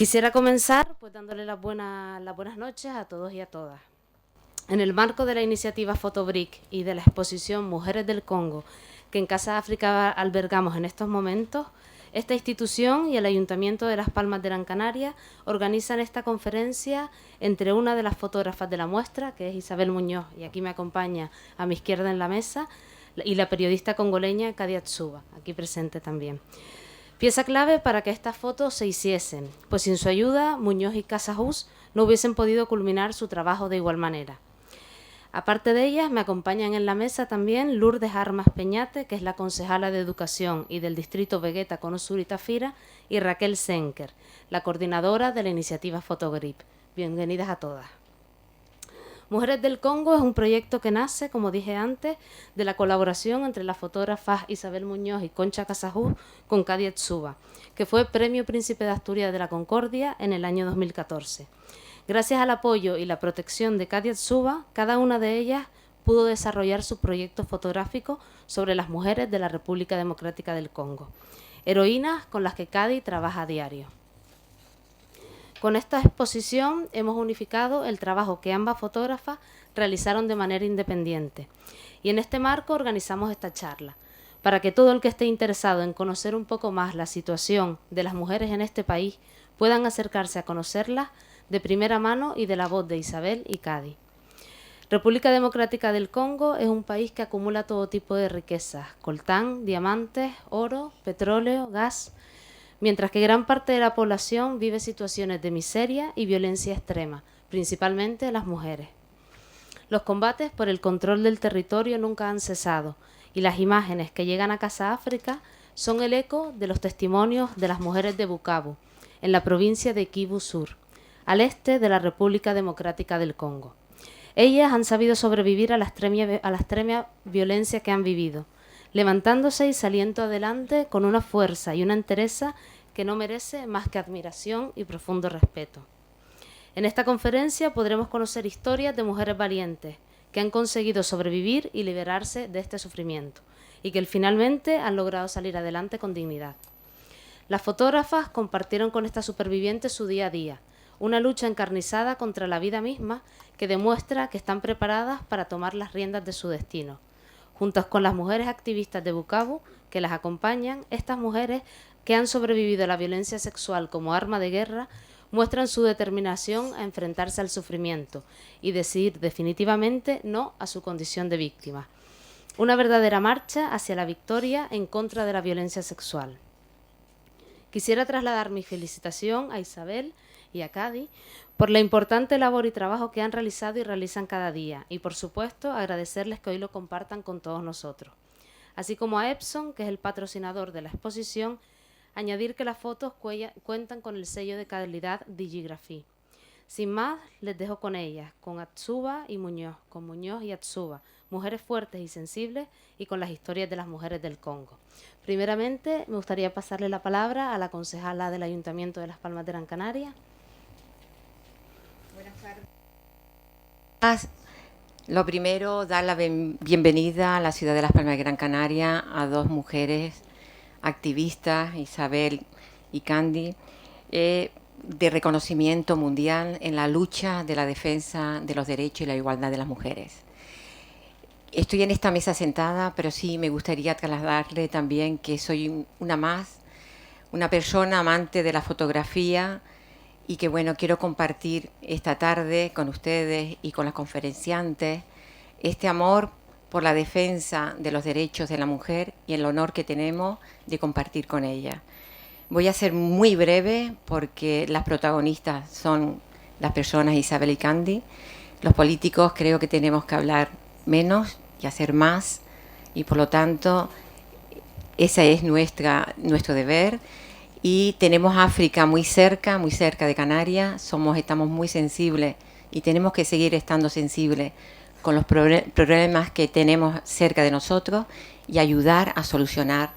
Quisiera comenzar pues dándole las buenas noches a todos y a todas. En el marco de la iniciativa Fotobric y de la exposición Mujeres del Congo, que en Casa África albergamos en estos momentos, esta institución y el Ayuntamiento de Las Palmas de Gran Canaria organizan esta conferencia entre una de las fotógrafas de la muestra, que es Isabel Muñoz, y aquí me acompaña a mi izquierda en la mesa, y la periodista congoleña Kadi Atsuba, aquí presente también. Pieza clave para que estas fotos se hiciesen, pues sin su ayuda Muñoz y Casajús no hubiesen podido culminar su trabajo de igual manera. Aparte de ellas, me acompañan en la mesa también Lourdes Armas Peñate, que es la concejala de Educación y del Distrito Vegueta con Osuri Tafira, y Raquel Senker, la coordinadora de la iniciativa Fotogrip. Bienvenidas a todas. Mujeres del Congo es un proyecto que nace, como dije antes, de la colaboración entre las fotógrafas Isabel Muñoz y Concha Casajús con Kadi Atsuba, que fue Premio Príncipe de Asturias de la Concordia en el año 2014. Gracias al apoyo y la protección de Kadi Atsuba, cada una de ellas pudo desarrollar su proyecto fotográfico sobre las mujeres de la República Democrática del Congo, heroínas con las que Kadi trabaja a diario. Con esta exposición hemos unificado el trabajo que ambas fotógrafas realizaron de manera independiente y en este marco organizamos esta charla para que todo el que esté interesado en conocer un poco más la situación de las mujeres en este país puedan acercarse a conocerlas de primera mano y de la voz de Isabel y Kadi. República Democrática del Congo es un país que acumula todo tipo de riquezas: coltán, diamantes, oro, petróleo, gas, mientras que gran parte de la población vive situaciones de miseria y violencia extrema, principalmente las mujeres. Los combates por el control del territorio nunca han cesado y las imágenes que llegan a Casa África son el eco de los testimonios de las mujeres de Bukavu, en la provincia de Kivu Sur, al este de la República Democrática del Congo. Ellas han sabido sobrevivir a la extrema violencia que han vivido, levantándose y saliendo adelante con una fuerza y una entereza que no merece más que admiración y profundo respeto. En esta conferencia podremos conocer historias de mujeres valientes que han conseguido sobrevivir y liberarse de este sufrimiento y que finalmente han logrado salir adelante con dignidad. Las fotógrafas compartieron con estas supervivientes su día a día, una lucha encarnizada contra la vida misma que demuestra que están preparadas para tomar las riendas de su destino. Juntas con las mujeres activistas de Bukavu que las acompañan, estas mujeres que han sobrevivido a la violencia sexual como arma de guerra muestran su determinación a enfrentarse al sufrimiento y decir definitivamente no a su condición de víctima. Una verdadera marcha hacia la victoria en contra de la violencia sexual. Quisiera trasladar mi felicitación a Isabel y a Kadi por la importante labor y trabajo que han realizado y realizan cada día y, por supuesto, agradecerles que hoy lo compartan con todos nosotros. Así como a Epson, que es el patrocinador de la exposición, añadir que las fotos cuentan con el sello de calidad Digigraphy. Sin más, les dejo con ellas, con Atsuba y Muñoz, con Muñoz y Atsuba, mujeres fuertes y sensibles y con las historias de las mujeres del Congo. Primeramente, me gustaría pasarle la palabra a la concejala del Ayuntamiento de Las Palmas de Gran Canaria. Buenas tardes. Lo primero, dar la bienvenida a la ciudad de Las Palmas de Gran Canaria a dos mujeres activistas, Isabel y Kadi, de reconocimiento mundial en la lucha de la defensa de los derechos y la igualdad de las mujeres. Estoy en esta mesa sentada, pero sí me gustaría trasladarle también que soy una persona amante de la fotografía y que, bueno, quiero compartir esta tarde con ustedes y con las conferenciantes este amor por la defensa de los derechos de la mujer y el honor que tenemos de compartir con ella. Voy a ser muy breve porque las protagonistas son las personas Isabel y Kadi. Los políticos creo que tenemos que hablar menos y hacer más y por lo tanto ese es nuestro deber. Y tenemos África muy cerca de Canarias, estamos muy sensibles y tenemos que seguir estando sensibles con los problemas que tenemos cerca de nosotros y ayudar a solucionar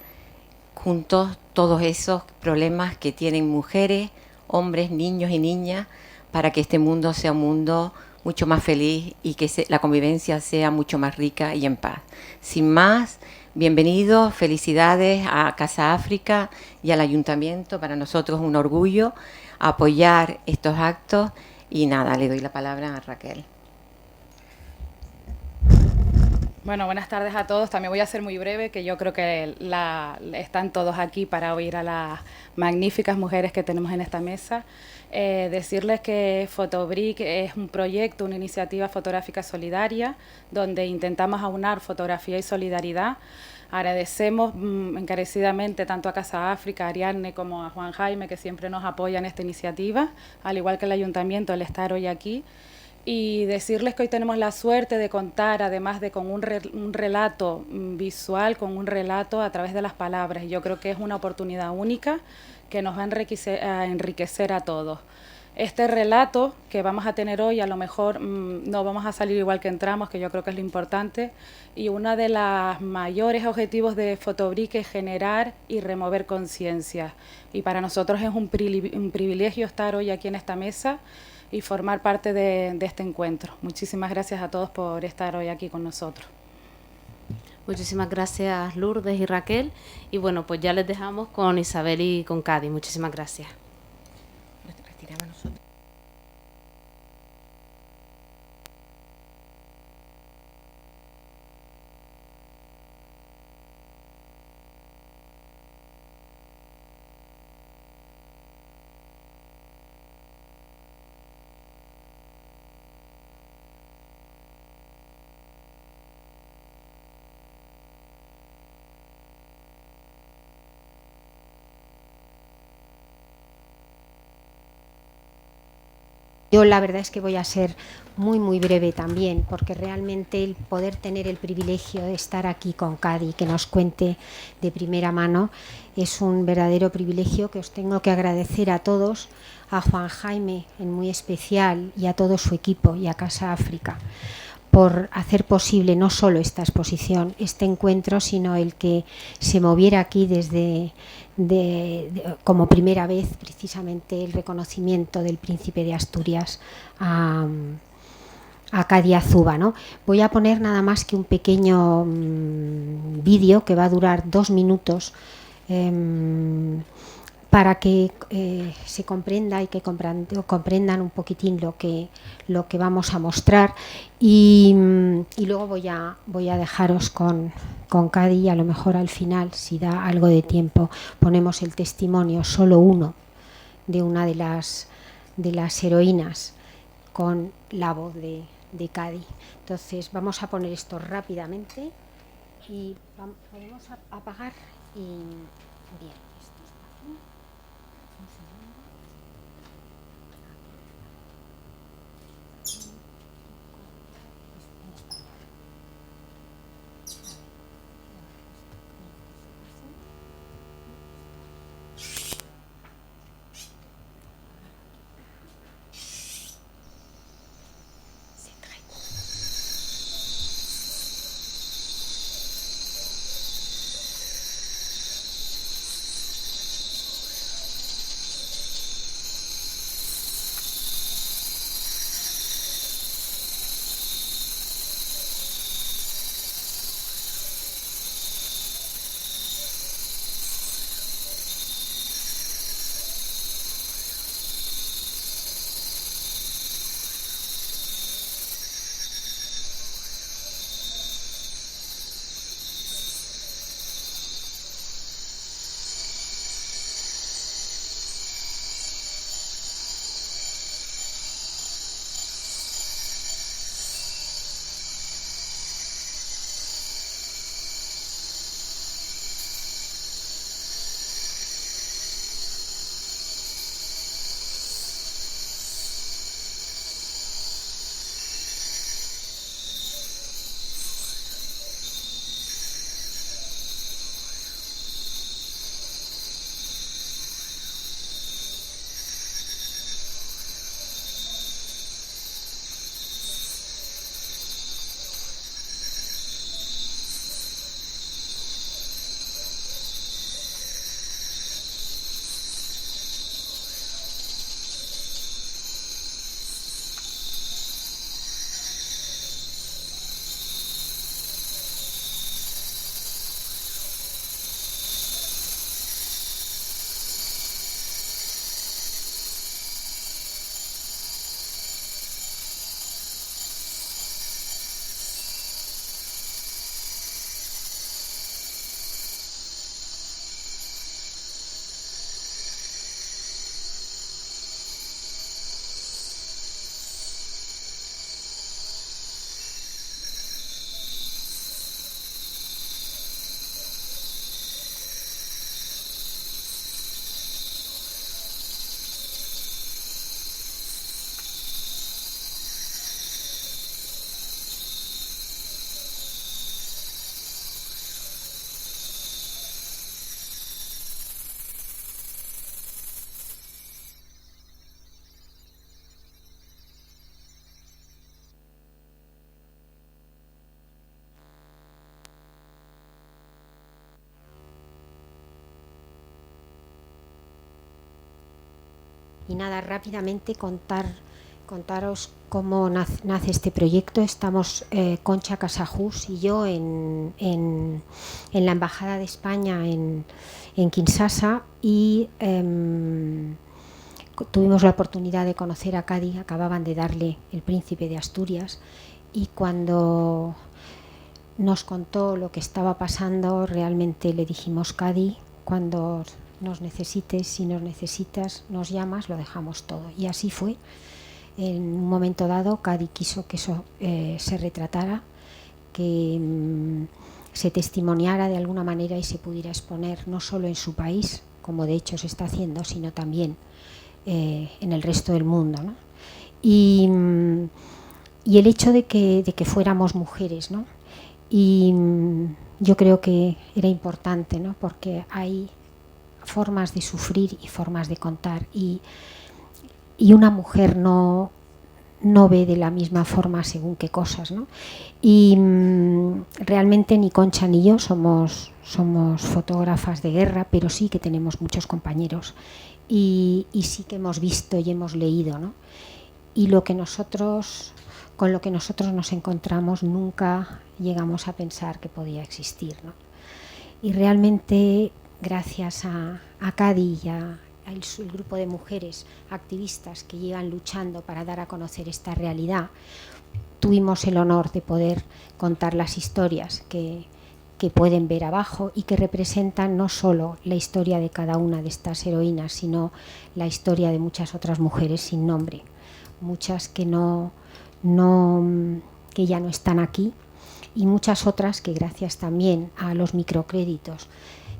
juntos todos esos problemas que tienen mujeres, hombres, niños y niñas para que este mundo sea un mundo mucho más feliz y que la convivencia sea mucho más rica y en paz. Sin más, bienvenidos, felicidades a Casa África y al Ayuntamiento. Para nosotros es un orgullo apoyar estos actos. Y nada, le doy la palabra a Raquel. Bueno, buenas tardes a todos. También voy a ser muy breve, que yo creo que están todos aquí para oír a las magníficas mujeres que tenemos en esta mesa. Decirles que Fotobric es un proyecto, una iniciativa fotográfica solidaria, donde intentamos aunar fotografía y solidaridad. Agradecemos encarecidamente tanto a Casa África, a Ariadne, como a Juan Jaime, que siempre nos apoyan en esta iniciativa, al igual que el Ayuntamiento, el estar hoy aquí. Y decirles que hoy tenemos la suerte de contar, además de con un relato visual, con un relato a través de las palabras. Yo creo que es una oportunidad única que nos va a enriquecer a todos. Este relato que vamos a tener hoy, a lo mejor no vamos a salir igual que entramos, que yo creo que es lo importante, y uno de los mayores objetivos de Fotobric es generar y remover conciencia. Y para nosotros es un privilegio estar hoy aquí en esta mesa y formar parte de este encuentro. Muchísimas gracias a todos por estar hoy aquí con nosotros. Muchísimas gracias, Lourdes y Raquel. Y bueno, pues ya les dejamos con Isabel y con Cadi. Muchísimas gracias. Retiramos nosotros. Yo la verdad es que voy a ser muy breve también, porque realmente el poder tener el privilegio de estar aquí con Cadi, que nos cuente de primera mano, es un verdadero privilegio que os tengo que agradecer a todos, a Juan Jaime en muy especial y a todo su equipo y a Casa África, por hacer posible no solo esta exposición, este encuentro, sino el que se moviera aquí desde como primera vez precisamente el reconocimiento del Príncipe de Asturias a Cadi Azuba, ¿no? Voy a poner nada más que un pequeño vídeo que va a durar 2 minutos para que se comprenda y que comprendan un poquitín lo que vamos a mostrar y luego voy a dejaros con Cadi y a lo mejor al final, si da algo de tiempo, ponemos el testimonio, solo uno, de una de las heroínas con la voz de Cadi. Entonces vamos a poner esto rápidamente y podemos apagar y bien. Y nada, rápidamente contaros cómo nace este proyecto. Estamos Concha Casajús y yo en la Embajada de España en Kinshasa y tuvimos la oportunidad de conocer a Cady. Acababan de darle el Príncipe de Asturias y cuando nos contó lo que estaba pasando, realmente le dijimos: Cady, cuando nos necesites, si nos necesitas, nos llamas, lo dejamos todo. Y así fue. En un momento dado, Cady quiso que eso se retratara, que se testimoniara de alguna manera y se pudiera exponer no solo en su país, como de hecho se está haciendo, sino también en el resto del mundo, ¿no? Y el hecho de que fuéramos mujeres, ¿no? Y yo creo que era importante, ¿no? Porque hay formas de sufrir y formas de contar y una mujer no ve de la misma forma según qué cosas, ¿no? Y realmente ni Concha ni yo somos fotógrafas de guerra, pero sí que tenemos muchos compañeros y sí que hemos visto y hemos leído, ¿no? Y con lo que nosotros nos encontramos nunca llegamos a pensar que podía existir, ¿no? Y realmente gracias a Cady y al grupo de mujeres activistas que llevan luchando para dar a conocer esta realidad, tuvimos el honor de poder contar las historias que pueden ver abajo y que representan no solo la historia de cada una de estas heroínas, sino la historia de muchas otras mujeres sin nombre, muchas que que ya no están aquí y muchas otras que gracias también a los microcréditos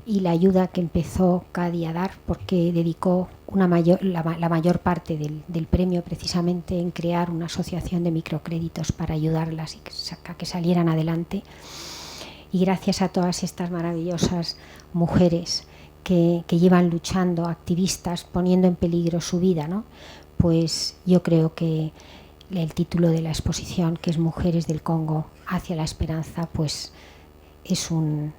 y la ayuda que empezó Cady a dar, porque dedicó la mayor parte del premio precisamente en crear una asociación de microcréditos para ayudarlas y a que salieran adelante. Y gracias a todas estas maravillosas mujeres que llevan luchando, activistas, poniendo en peligro su vida, ¿no? Pues yo creo que el título de la exposición, que es Mujeres del Congo hacia la esperanza, pues es un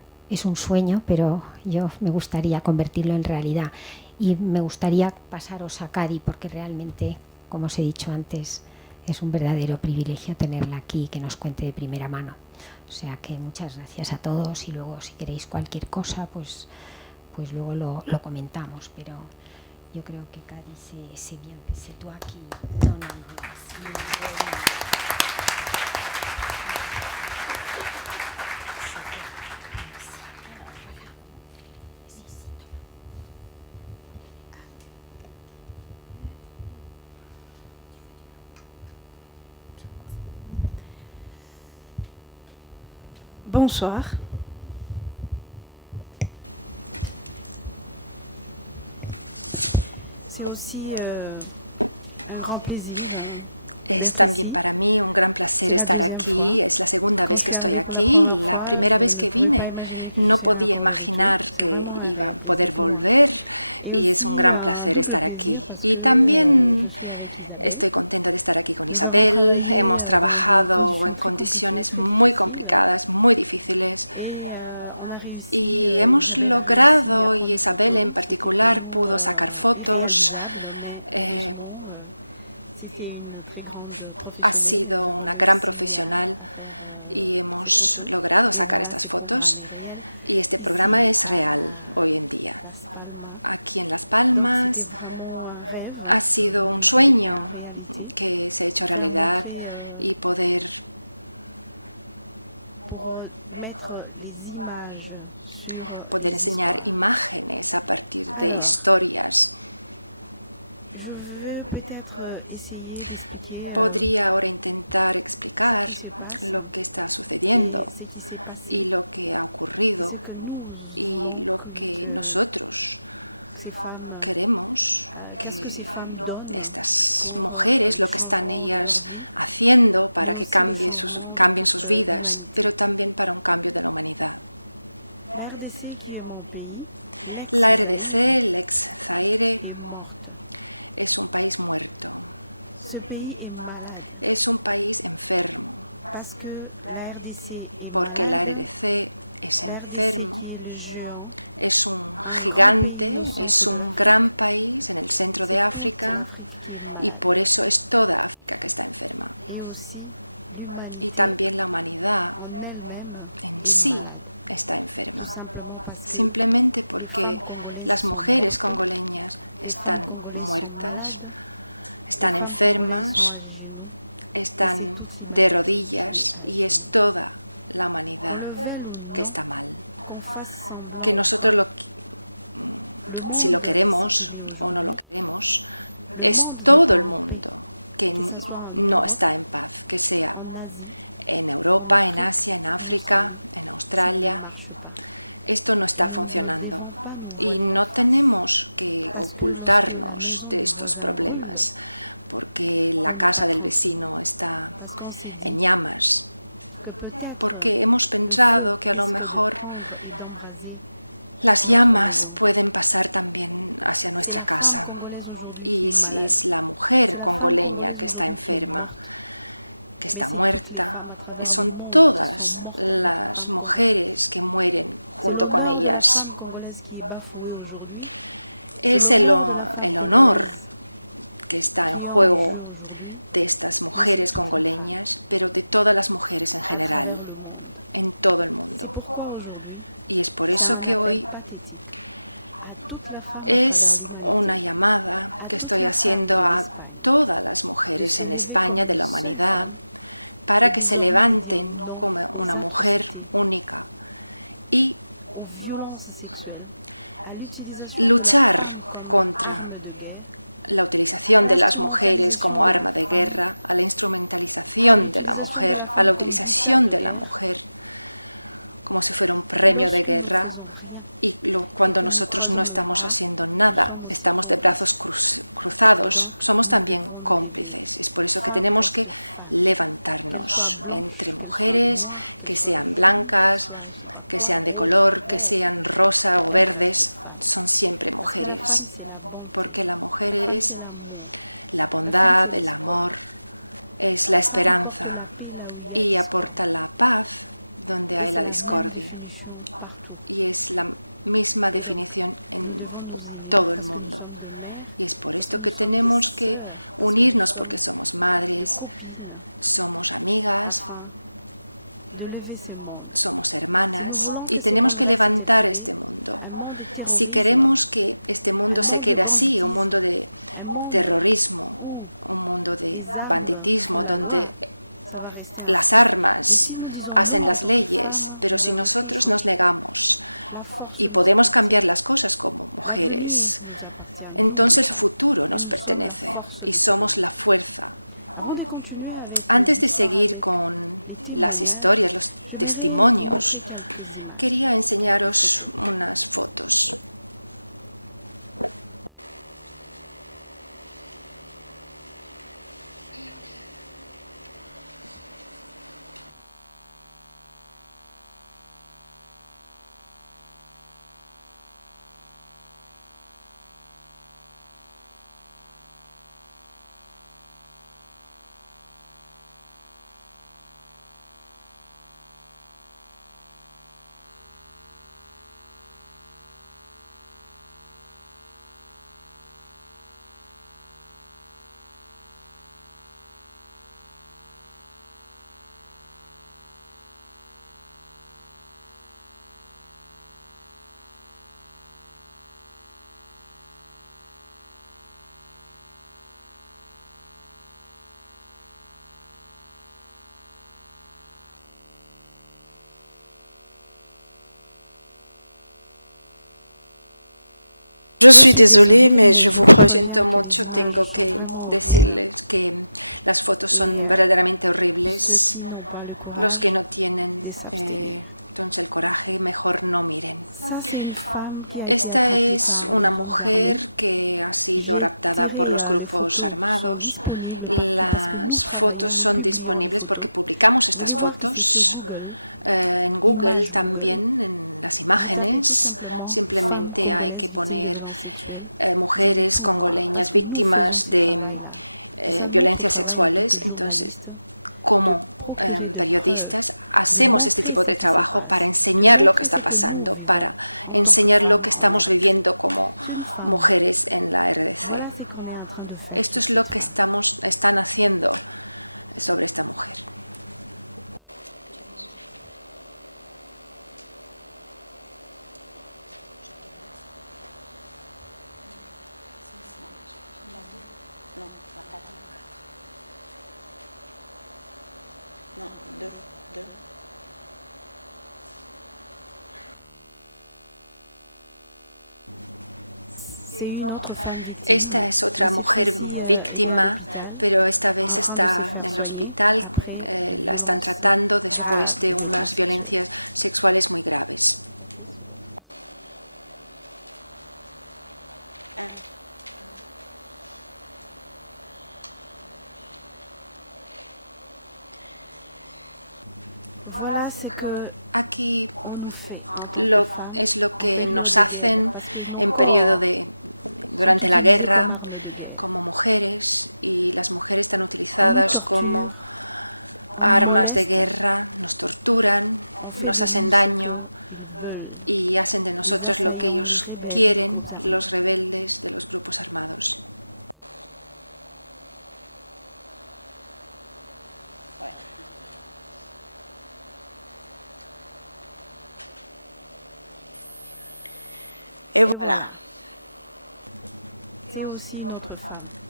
sueño, pero yo me gustaría convertirlo en realidad y me gustaría pasaros a Cady porque realmente, como os he dicho antes, es un verdadero privilegio tenerla aquí y que nos cuente de primera mano. O sea que muchas gracias a todos y luego si queréis cualquier cosa pues luego lo comentamos, pero yo creo que Cady se tú aquí. No. Bonsoir. C'est aussi un grand plaisir. Es también para mí un gran placer estar aquí. Es la segunda vez que estoy aquí. La primera vez que vine no podía imaginar que iba a poder volver y es un gran placer estar aquí. Y también estoy contenta de estar aquí con Isabel. Hemos trabajado en condiciones muy complicadas, muy difíciles. Y hemos logrado, y Isabel en particular pudo sacar fotos. Ha sido una gran profesional y hemos logrado sacar estas fotos. Y este programa es real hoy en día. Aquí en Las Palmas ha sido un sueño que se ha hecho realidad y poder enseñar imágenes a partir de historias. Podría ahora intentar explicar lo que está sucediendo y lo que ha ocurrido y lo que nosotros queremos que estas mujeres, lo que están ellas haciendo para que cambien sus vidas, pero también para un cambio de la humanidad. La RDC, el ex Zaire, es un país muerto. Es un país enfermo, porque la RDC es enfermo, es un gigante, es un gran país en el centro de África y por eso es toda África que está enferma. Y también la humanidad en sí está enferma, simplemente porque las mujeres congoleñas están muertas, están enfermas, están de rodillas y es toda la humanidad que está mal. Que nosotros si lo queremos o no lo queremos, es todo el mundo que no está en paz, que sea en Europa, en Asia, en África, en Australia. Esto no está funcionando y no tenemos que ocultarnos de estos problemas porque la casa del vecino está en llamas, porque hemos pensado que a lo mejor las llamas pueden pasar también hacia nuestra casa. Y si es la mujer congoleña que está enferma, que está muerta, son todas las mujeres que mueren junto con ellas. Es el honor que está en juego de estas mujeres congoleñas, pero de todas las mujeres en general, en todo el mundo. Y es por eso que hoy es una llamada que estoy haciendo a todas las mujeres en España de la humanidad para que se levanten como una mujer única y luchar contra la utilización de las mujeres como arma de guerra, a la instrumentalización de la mujer, a la utilización de la mujer como si fuera un premio de guerra. Y cuando nosotros no estamos haciendo nada, estamos de brazos cruzados, somos también cómplices. Es por eso que tenemos que levantarnos entre mujeres, que sean blancas, que sean de color, que sean rosa o verdes, son siempre mujeres. Porque la mujer es la bondad, el amor, es la esperanza y aporta la paz donde hay la discordia. Y es la misma definición en todo el mundo. Y es por esto que tenemos que unirnos, porque somos madres, somos amigas, somos hermanas y tenemos que levantar este mundo. Si queremos que este mundo se quede así, un mundo de terrorismo, un mundo de banditismo, donde las armas hacen las leyes, pero si nosotros nos negamos y podemos cambiar las cosas como mujeres, entonces el futuro nos pertenece y somos la fuerza. Antes de seguir con las historias, los testimonios, quería enseñaros unas fotos. Je suis désolée, mais je vous Lo préviens. siento mucho, tengo que decirles que las fotos son verdaderamente horribles. Los que no tienen entonces el coraje, mejor no miren. Esta es una mujer que ha sido raptada por los grupos armados. Las fotos son disponibles porque publicamos estas fotos en Google también, en las imágenes. Simplemente hay que poner mujeres congoleñas víctimas de violencias sexuales. Entonces, como periodistas hacemos este tipo de trabajo para enseñar lo que está pasando, para enseñar lo que estamos viviendo como mujeres en la RDC. Esto es lo que están haciendo sobre esta mujer. Esta es otra mujer víctima, pero esta vez está en el hospital. La están tratando después de unas violencias sexuales muy graves. Aquí es lo que nos hacen en periodo durante la guerra como mujeres, y las mujeres están utilizadas como armas de guerra, nos torturan, nos hacen daño y hacen de nosotros lo que ellos quieren, los rebeldes de los grupos armados. Voilà.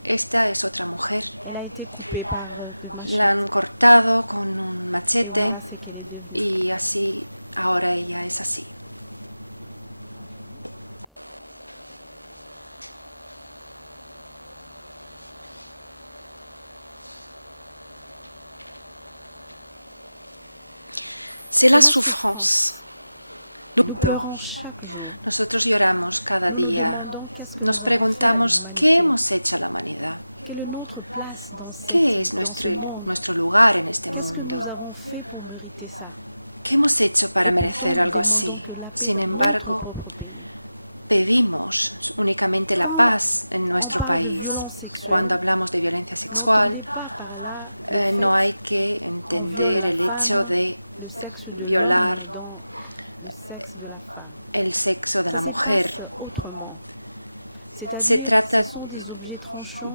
Esta es otra mujer. La han cortado con un machete y así ahora ella es así. C'est la souffrance. Nosotros lloramos cada día. Nos preguntamos qué hemos hecho a la humanidad. ¿Qué es nuestro lugar en este mundo? ¿Qué hemos hecho para merecer algo así? Sin embargo, pedimos únicamente la paz en nuestro país. Cuando hablamos de violencia sexual, no hay que entender el hecho de violar el sexo de la mujer. Se trata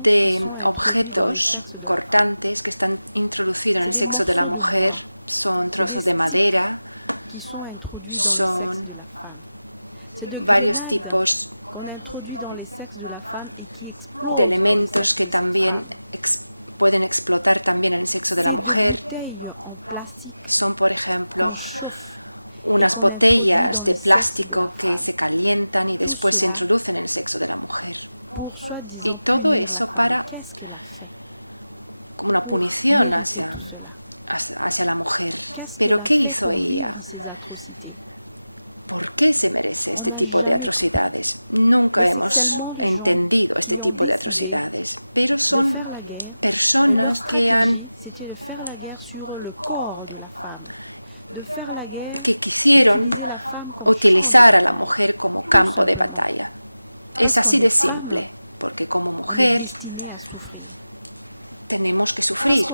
de objetos cortantes que están introducidos en el sexo de la mujer. Son trozos de madera, son varios tipos de elementos que también pueden explotar también en el sexo de la mujer. Son, por ejemplo, unas botellas de plástico que se calientan y después se introducen en el sexo de la mujer. Y todo eso como una punición hacia la mujer. ¿Pero qué hizo ella? ¿Por qué se merece este tipo de atrocidades? Nunca hemos entendido este tipo de atrocidades, pero son personas que quisieron utilizar a la mujer como campo de batalla. Es así de simple, porque como mujer tenemos que sufrir,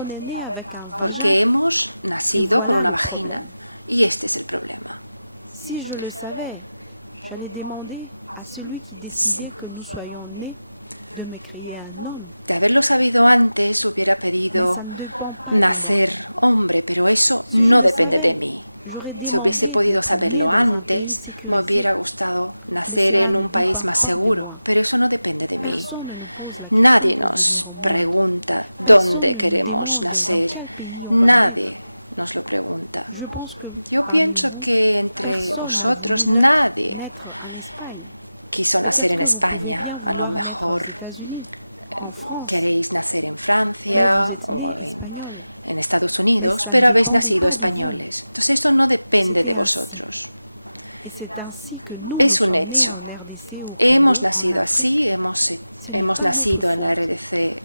porque hemos nacido con una vagina y este es el problema. De haberlo sabido antes, hubiera pedido nacer hombre, pero eso no depende de mí. Si hubiese podido saberlo antes, me hubiera gustado nacer en un país más seguro, pero eso no depende de mí. Nadie nos pregunta dónde queremos nacer. Nadie nos lo pregunta. Yo pienso que entre vosotros nadie quiso nacer en España. A lo mejor queréis nacer en Francia o en Estados Unidos, pero habéis nacido españoles. Entonces esto no depende de vosotros. Es un hecho. Hemos nacido así, hemos nacido en la RDC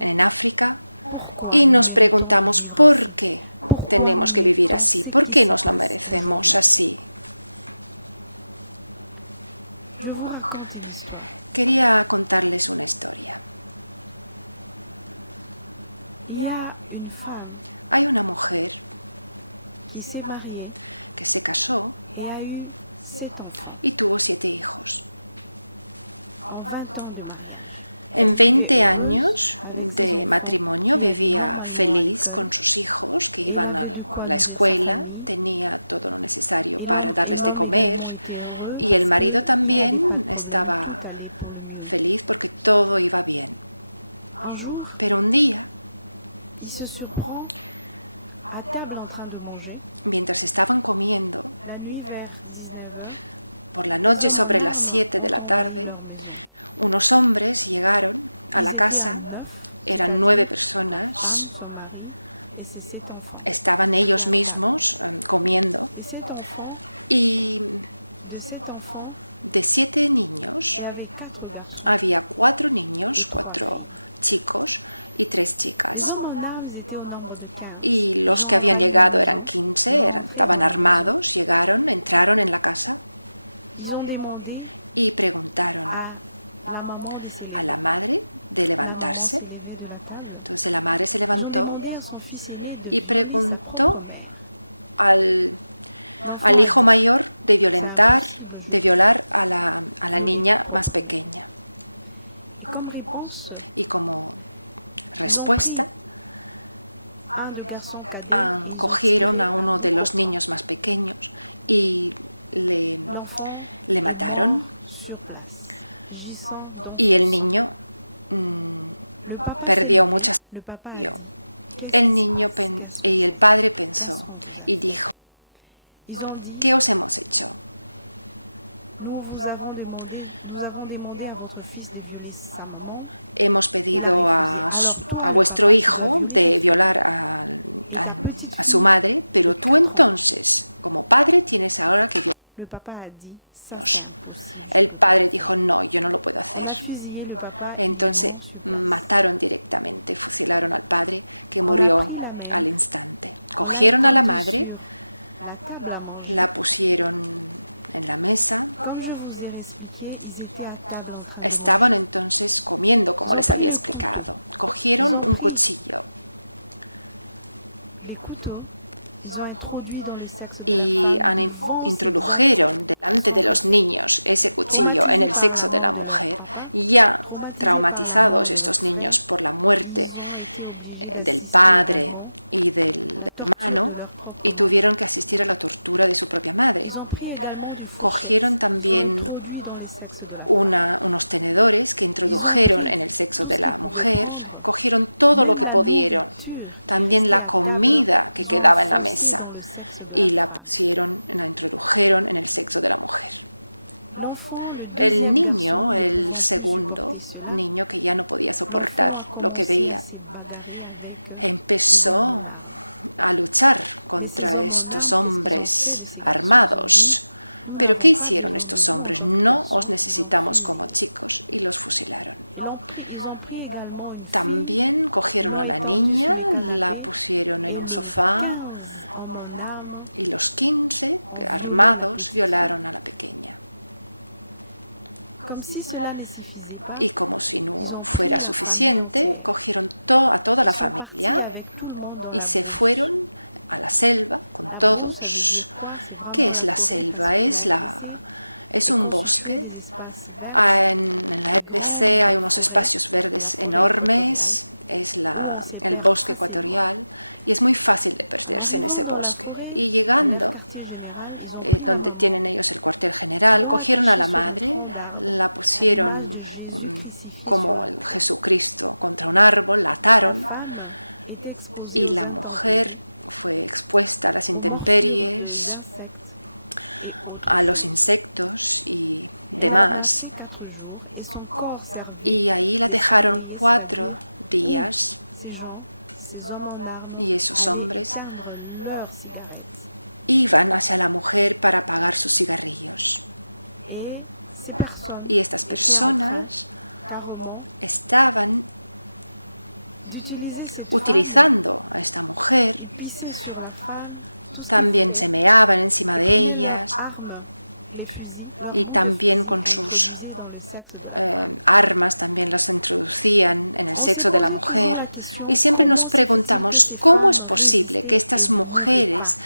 en África y nos preguntamos por qué tenemos que vivir así, por qué nos lo merecemos así. Quería contarles una historia. Hay una mujer Il s'est marié que se casó et a eu 7 enfants y tuvo 7 hijos. en 20 ans de mariage. En 20 años de matrimonio vivía feliz con sus hijos que iban a la escuela, tenía todo lo necesario para darles de comer y el marido también estaba feliz porque todo iba bien. Un jour, Pero un día, il se surprend à table en train de manger. mientras estaban comiendo, La nuit vers 19 h, por la noche sobre las 7 de la tarde, unos hombres llegaron a la casa, eran 9 personas, son mari et ses 7 enfants. estaban ellos mismos comiendo Et cet enfant, y de 7 enfants, de 7 il niños y avait 4 garçons. había 4 niños, 4 chicos y 3 chicas. Dans mon âme, ils étaient au nombre de 15. Y los que habían llegado eran 15, estaban armados, llegaron, entraron en la casa Ils ont demandé y preguntaron à la maman de ses a la madre de levantarse. Entonces la madre se levantó y preguntó al hijo mayor de violar a la niña más pequeña. Comme réponse, Y como respuesta, un des garçons cadets, cogieron a uno de los niños más pequeños y le mataron. sur place, gissant dans Y el niño perdió muchas. le papa. El niño y el padre pensó y dijo, Ils ont dit, ¿qué os hemos hecho? nous avons demandé à votre fils de violer sa maman. Hemos pedido a vuestro hijo de violar a su madre, pero tú entonces, como padre, tienes ahora que Le papa a dit, ça, violarnos. El padre dijo, no, yo no lo puedo hacer. a fusillé le papa. Entonces mataron directamente, fusilaron al padre, que murió al instante. Cogieron a la madre, la pusieron en la mesa. Comme je vous ai expliqué, ils étaient à table en train de Estaban entonces comiendo, como les había explicado. Cogieron un cuchillo les couteaux. Ils ont introduit dans les sexes y introdujeron delante de los niños ese cuchillo en el sexo de la mujer. Ya traumatizados estos niños por la muerte del padre y del hermano, y tuvieron que asistir a la tortura de su propia madre. Ils ont pris également du feu Cogieron también introduit dans les sexes de la unos tenedores que introdujeron en el sexo de la mujer, cogieron todo lo que pudieron, también la comida que quedaba en la mesa, y la introdujeron en el sexo de la mujer. El niño, el segundo niño que ya no podía soportar lo que veía, empezó a luchar contra estos hombres armados. Pero ¿qué hicieron estos hombres? No os necesitamos como chicos, y los fusilaron. También cogieron a la niña, la pusieron en un sofá y los 15 armados violaron a la pequeña. Comme si cela ne suffisait pas, Y como si no fuera suficiente, cogieron a toda la familia avec tout le monde y se fueron a la selva con todos. ¿Qué es la selva? Es un bosque. En la RDC hay unos espacios verdes enormes, es el bosque ecuatorial, y es muy fácil de perderse en ese bosque. Y llegando, donde tienen ellos el cuartel general, cogieron a la madre, la pusieron como el Jesucristo contra un árbol, la ataron, y la mujer fue expuesta a las intemperies, a los insectos y demás, y ahí la dejaron 4 días, y esos hombres iban hacia la mujer para apagar sus cigarrillos. Y estas personas estaban utilizando a esta mujer, también se meaban encima de ellas, y también con sus armas también los introducían en el sexo de la mujer. Y siempre nos preguntamos cómo es posible que estas mujeres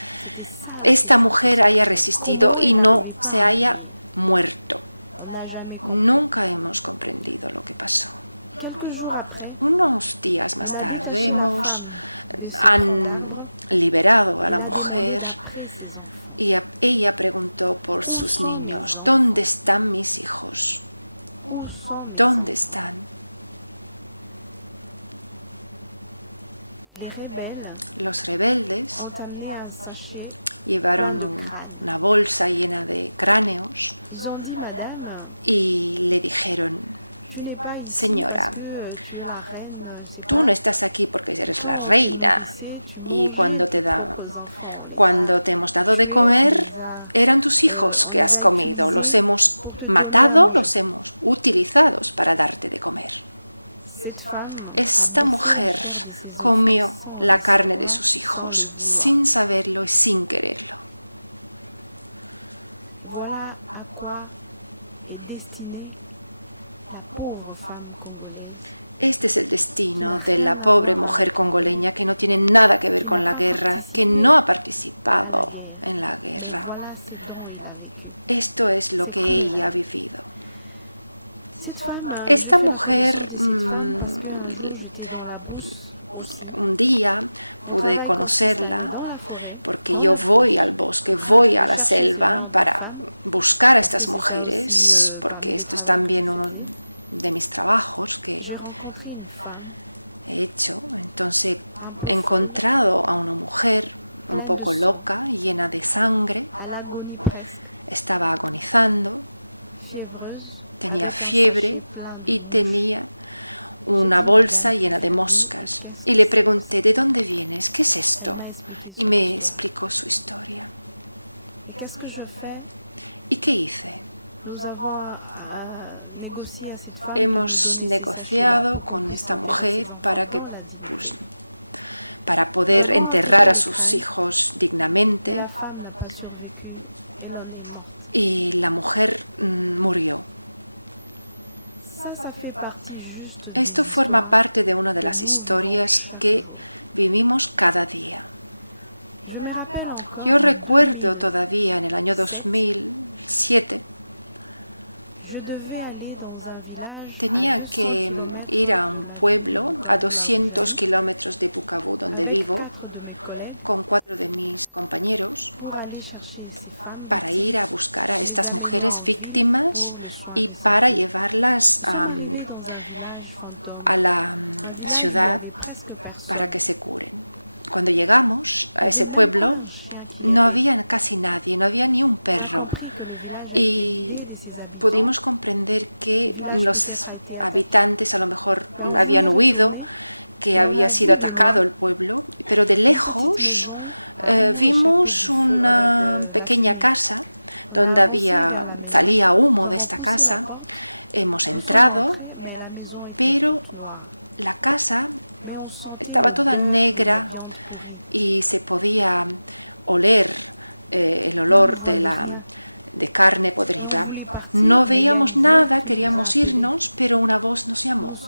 esta mujer haya resistido y no se haya muerto. Nunca hemos comprendido lo que pasó. Unos días más tarde han liberado a la mujer y ella preguntó por sus niños: ¿dónde están mis hijos? ¿Dónde están? Los rebeldes llevaron una bolsa llena de cráneos y le dijeron: señora, tú no estás aquí porque eres la reina, y cuando te hemos dado de comer eran tus hijos que has comido, los hemos matado, los hemos utilizado para darte de comer. Esta mujer comió la carne de sus hijos sin saberlo y sin quererlo. Este es el destino de la pobre mujer congoleña que no tiene nada que ver con la guerra, que no ha participado en la guerra. Esto es lo que ella ha vivido. Esta mujer, un día pude conocerla porque yo voy al bosque, voy a la selva para buscar a estas mujeres, porque esto es también uno de mis trabajos que he hecho. Entonces he encontrado a una mujer un poco loca, llena de sangre, estaba agonizando, tenía fiebre y tenía una bolsa llena de moscas. Y le pregunté: ¿de dónde vienes? ¿Qué es esto? Y me explicó su historia. ¿Y qué hice? Hemos negociado con esta mujer para poder enterrar a sus hijos dignamente, y la mujer murió. Esto forma parte de una de las historias que vivimos cada día. Yo recuerdo todavía en el año 2007, tenía que ir a un pueblo a 200 kilómetros de Bukavu, donde vivo, con 4 de mis compañeros, para ir a buscar a estas mujeres víctimas y para llevarlas a la ciudad para que se curen. Cuando llegamos a ese pueblo no había casi nadie, no había ni un perro, y pudimos comprender que los habitantes a lo mejor habían huido, que había sido atacado el pueblo, pero de lejos vimos una pequeña casa donde salía humo de esta casa. Hemos entrado, pero la casa estaba toda negra y se podía oler el olor de carne podrida. No veíamos nada, queríamos irnos, pero una voz nos llamó.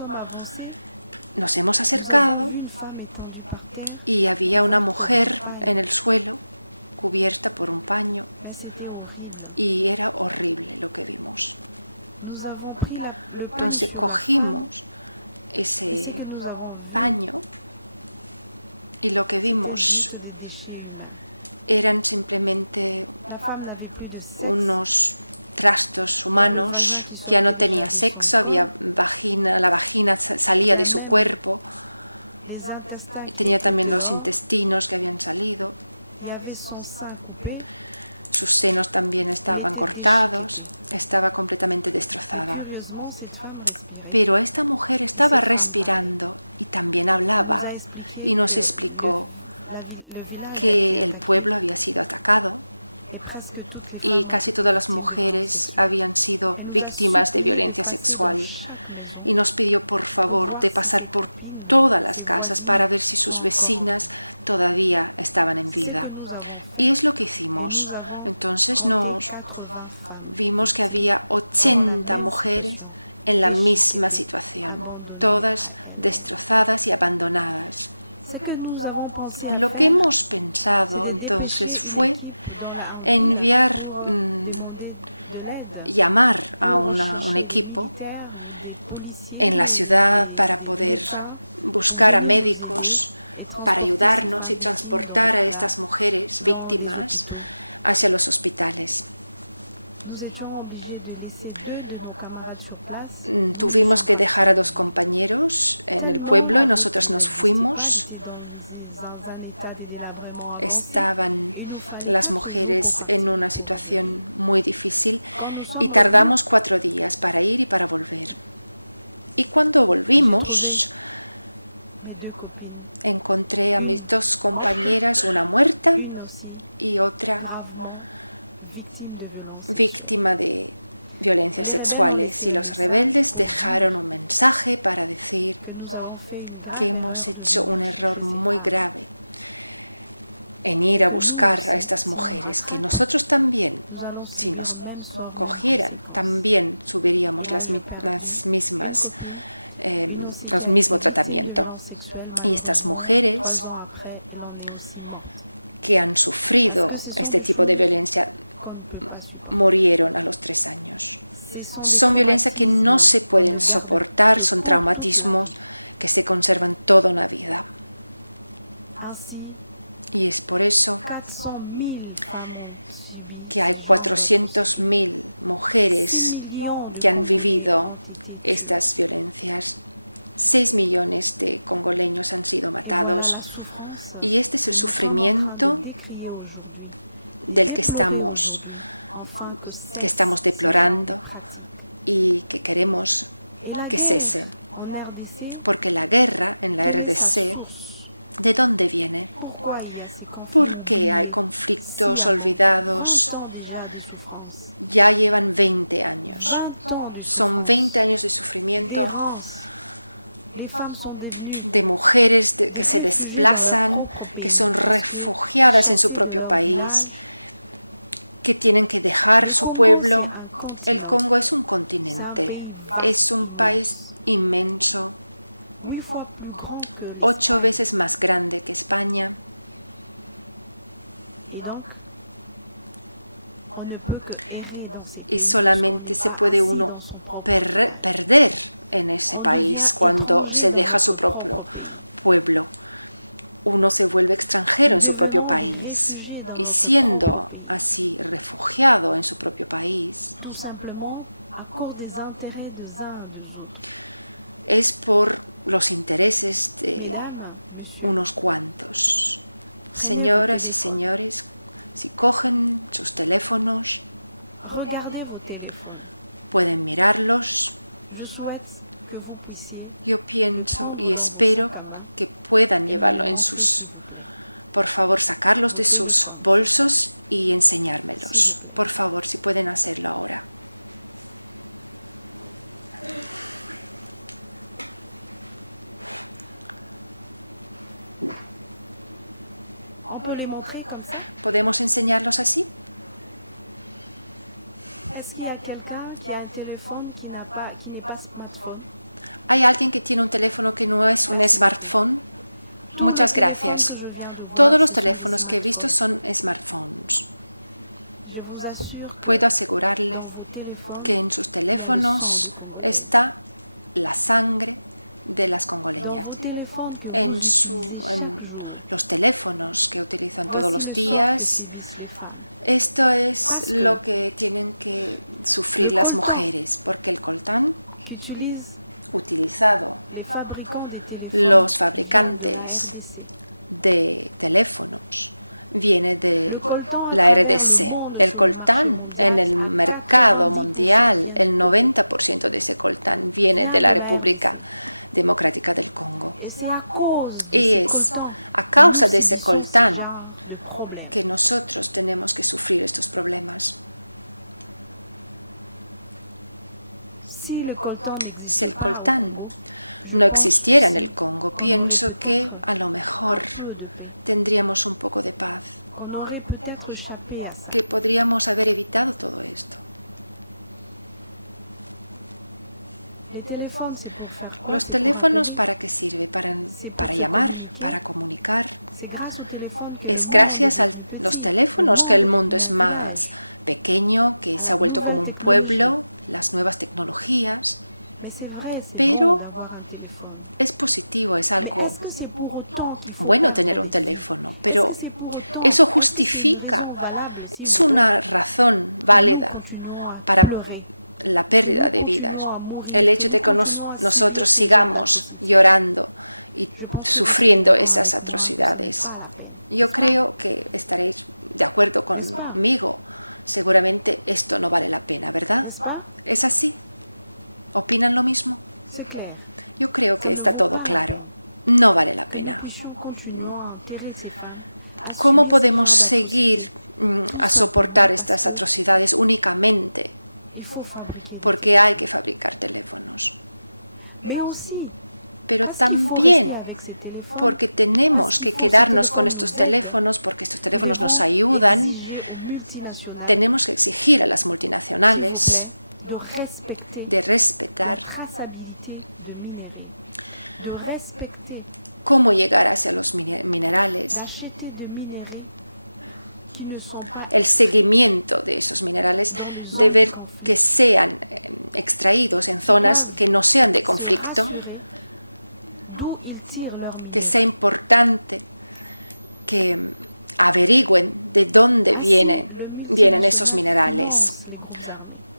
Nos hemos acercado y había una mujer en el suelo, cubierta por un paño, y era horrible lo que vimos. Entonces cogimos ese paño y lo que vimos eran simplemente unos trastos humanos. Ya no tenía sexo, había vagina, la vagina salía de su cuerpo, tenía también los intestinos que habían salido, sus senos también estaban cortados, estaba completamente destrozada. Pero esta mujer estaba respirando y también hablaba, y nos explicó que el pueblo había sido atacado y casi todas las mujeres habían sido víctimas de violencia sexual, y nos pidió por favor de pasar por todas las casas para ver si sus vecinas todavía estaban en vida. Y es lo que hicimos. Entonces nos vimos que había 80 mujeres en la misma situación, todas destrozadas y abandonadas. Lo que hemos pensado entonces fue enviar, llamar a un equipo en la ciudad para poder buscar a médicos para ayudarnos y transportar a estas mujeres víctimas hacia los hospitales. Tuvimos que dejar a 2 compañeros en el pueblo y nosotros nos fuimos. Estaban las mujeres en una situación muy difícil y tardamos 4 días para ir y para volver. Y cuando volvimos, encontré a mis 2 compañeras, una muerta y otra víctima de violencias sexuales. Y los rebeldes dejaron un mensaje para decir que hemos hecho un error muy grave en ir a buscar a estas mujeres, que nosotros también, si nos cogieran, también subiríamos los mismo tratamiento. Y estas mujeres que han sufrido este tipo de violencia murieron a los 3 años. Son violencias que no se pueden soportar, son traumatismos que se conservan toda una vida. Y es por eso que hay 400.000 mujeres que han vivido estas violencias. 6 millones de congoleños han sido matados. Y este es el sufrimiento del que estamos deplorando y que queremos que cese. Porque la guerra en la RDC, ¿de dónde viene? ¿Por qué hay conflictos olvidados? Ya llevan 20 años. Son 20 años de sufrimiento de mujeres que se desplazan, que son refugiadas en su propio país, que tienen que dejar su pueblo. El Congo es un continente, es un país inmenso, 8 veces más grande que España. Y solamente se puede uno perder en ese país cuando se deja su propio pueblo. Uno se vuelve extranjero en su propio país. Y siendo así refugiado en su propio país, es por los intereses de unos cuantos. Señoras y señores, si cogen sus teléfonos, pueden mirarlos. Yo pienso y espero que puedan llevarlo en sus... Por favor, sacarlos de sus bolsos y enseñármelos. Por favor, si pueden hacerlo ahora. ¿Podemos enseñarlos así? ¿Hay alguien que tiene un teléfono que no es un smartphone? Muchas gracias. Todos los teléfonos que he visto son smartphones. Puedo asegurarles que en sus teléfonos está la sangre de las congoleñas. En los teléfonos que utilizan todos los días, esto es lo que tienen que sufrir las mujeres, porque el coltán utilizado los fabricantes de teléfonos viene de la RDC. El coltán en el mercado mundial, el 90% de ese coltán viene de la República Democrática del Congo. Y es a causa de ese coltán que nosotros tenemos que sufrir estos problemas. Si el coltán no existiera en el Congo, pienso que a lo mejor tendríamos un poco de paz, que podríamos haber evitado todo esto. ¿Los teléfonos para qué sirve? Para llamar, para comunicar. Es gracias a los teléfonos que el mundo es más pequeño, que se ha vuelto como un pueblo, las nuevas tecnologías. Pero es positivo, es algo bueno tener un teléfono, pero eso justifica, es una razón válida para la pérdida de vidas. El hecho de que nosotros sigamos llorando y sufriendo esas atrocidades. Yo creo que estaréis de acuerdo conmigo. Seguramente esto no vale la pena, ¿verdad? ¿Es así? ¿Opinan lo mismo? Yo creo que está todo claro. No vale la pena. ¿Cómo podemos seguir a soportar estas atrocidades únicamente porque hay que fabricar teléfonos? Pero también porque tenemos que quedarnos con estos teléfonos, porque estos teléfonos nos ayudan. Tenemos que exigir a las multinacionales de respetar cómo llegar hacia los minerales, el seguimiento de esos minerales, de ver que sean extraídos en zonas que no sean de conflicto, que sea importante que averigüen de dónde vienen esos minerales.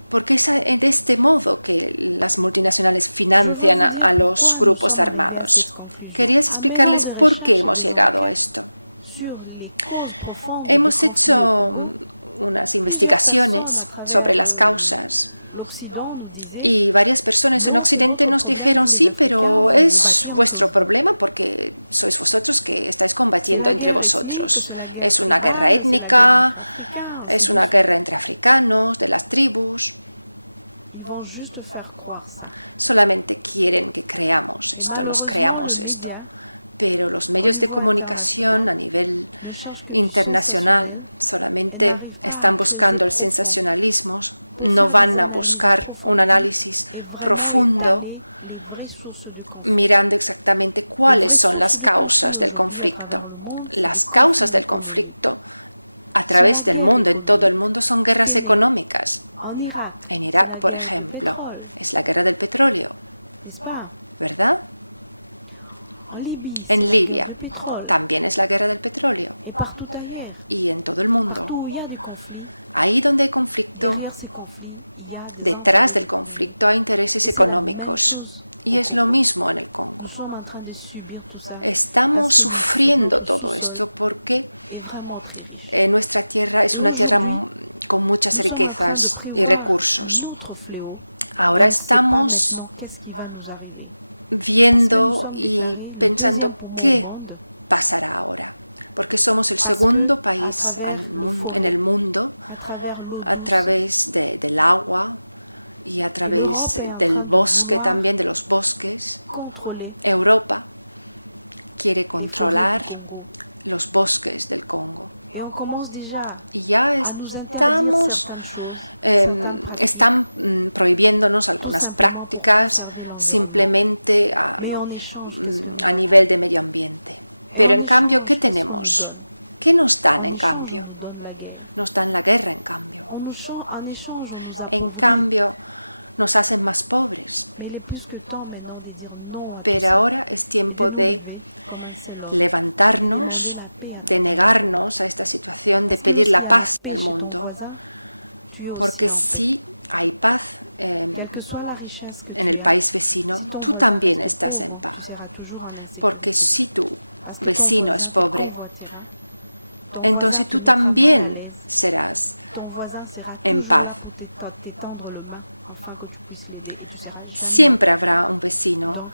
Porque es de este modo que las multinacionales financian a los grupos armados. Querías explicarles por qué hemos llegado a esto. Hemos hecho unas investigaciones sobre las causas y varias personas en Occidente nos dijeron, sí, pero es vuestro problema porque sois vosotros que estáis combatiendo entre vosotros. Es una guerra étnica, es una guerra entre africanos, de las tribus. Solamente quieren que creamos esto, nos creamos esto. Pero los medios de comunicación a nivel internacional solamente están buscando el sensacionalismo, no van a buscar un análisis profundo mirando exactamente cuáles son las causas del conflicto. Las causas del conflicto a través del mundo, en todo el mundo, son guerras económicas. En Irak, por ejemplo, es la guerra del petróleo, ¿verdad? En Libia también es la guerra del petróleo. Y en todo el mundo. Ahí donde hay conflicto, detrás del conflicto hay intereses económicos. Y es lo mismo en el Congo. Estamos sufriendo todo esto porque nuestra tierra es una tierra con muchas riquezas y recursos. Ahora estamos viendo y pensando qué pasará ahora, porque somos el segundo país en el mundo a través del agua y a través del bosque también, de los bosques. Europa quiere controlar los bosques del Congo. Y ya están prohibiéndonos algunas prácticas simplemente a nivel de medio ambiente. Pero en cambio, ¿qué tenemos? ¿Qué nos dan en cambio? Nos dan la guerra en cambio. En cambio, nos hacen más pobres. Pero ahora es tiempo de levantarnos, de negarnos a esta situación, de pedir la paz en el mundo. Porque si hay paz en el país vecino, tú también estás en paz. Porque si tu vecino es pobre, entonces tú también serás en paz. Siempre habrá un vecino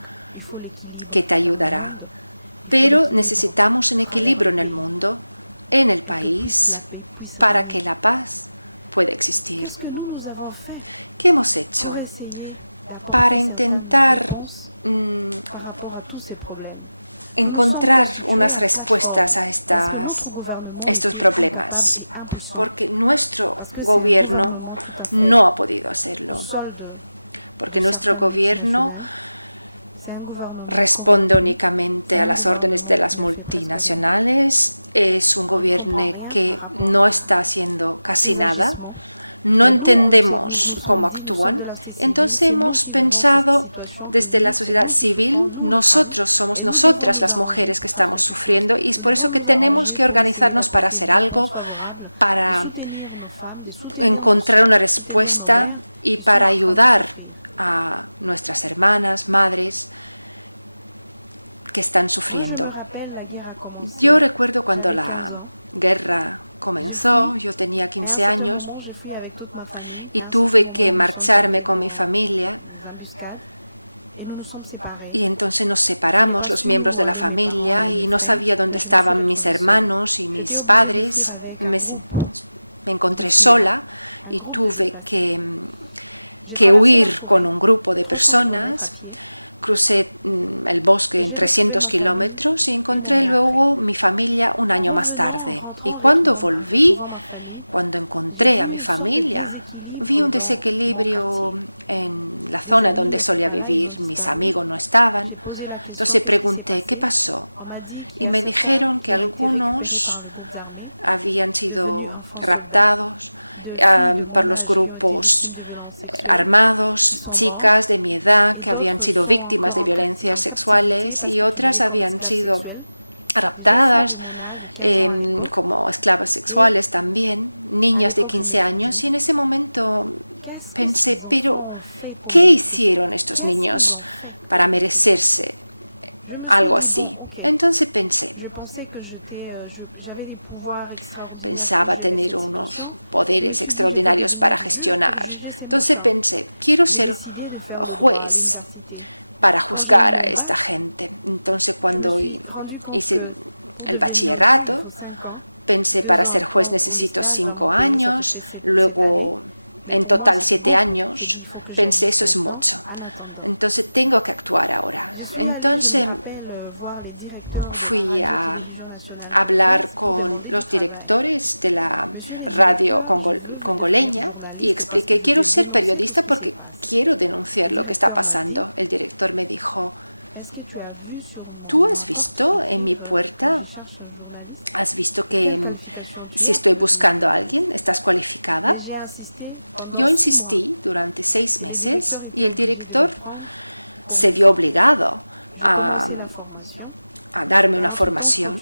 que te ayudará, pero necesitamos un equilibrio en el mundo, en el país, para que la paz pueda existir. ¿Qué hemos hecho para intentar encontrar unas respuestas a estos problemas? Porque nuestro gobierno no ha podido hacerlo. Porque nuestro gobierno responde únicamente a las órdenes de las multinacionales. Es un gobierno que no está haciendo casi nada. No entendemos cómo actúan. Entonces hemos pensado desde la sociedad civil, nosotros somos nosotras las mujeres que estamos sufriendo y es por eso que tenemos que organizarnos para hacer algo, para encontrar una respuesta y para ayudar a nuestras hermanas, madres que están sufriendo. Yo recuerdo cuando la guerra comenzó, yo tenía 15 años y tuve que marcharme con mi familia y entonces nos separamos los miembros de la familia y no sabía dónde estaban mis hermanos y mis padres. Me encontré sola y tuve que huir con un grupo de personas. Crucé el bosque en 300 kilómetros y encontré luego mi familia un año más tarde. Y cuando volví, cuando encontré a mi familia, vi un desequilibrio en la zona donde solía vivir. Mis amigos no estaban. Entonces pregunté, ¿qué pasó? Y me dijeron que algunos habían sido raptados por los grupos armados, chicas de mi edad que habían sido víctimas de violencias sexuales y otras habían sido raptadas como esclavas sexuales también, niñas de 15 años. Y en ese momento pensé, pero ¿qué hicieron estos niños para merecerse algo así? Entonces pensaba tener unos poderes extraordinarios para gestionar. Entonces pensé, quiero ser juez para juzgar a esta gente. Entonces cuando hice el bachillerato, pensé, para ser juez necesito 5 años, luego en total 7 años. Pensé, eso es mucho. Entonces tengo que actuar ahora. Entonces fui a hablar con los directores de la radio congoleña y expliqué, quiero ser periodista porque quiero denunciar lo que está pasando. El director me dijo, ¿tú has visto en mi puerta? ¿Has visto que si estoy buscando a alguien, estás cualificada? Yo insistí durante 6 meses y el director se vio obligado a darme una formación.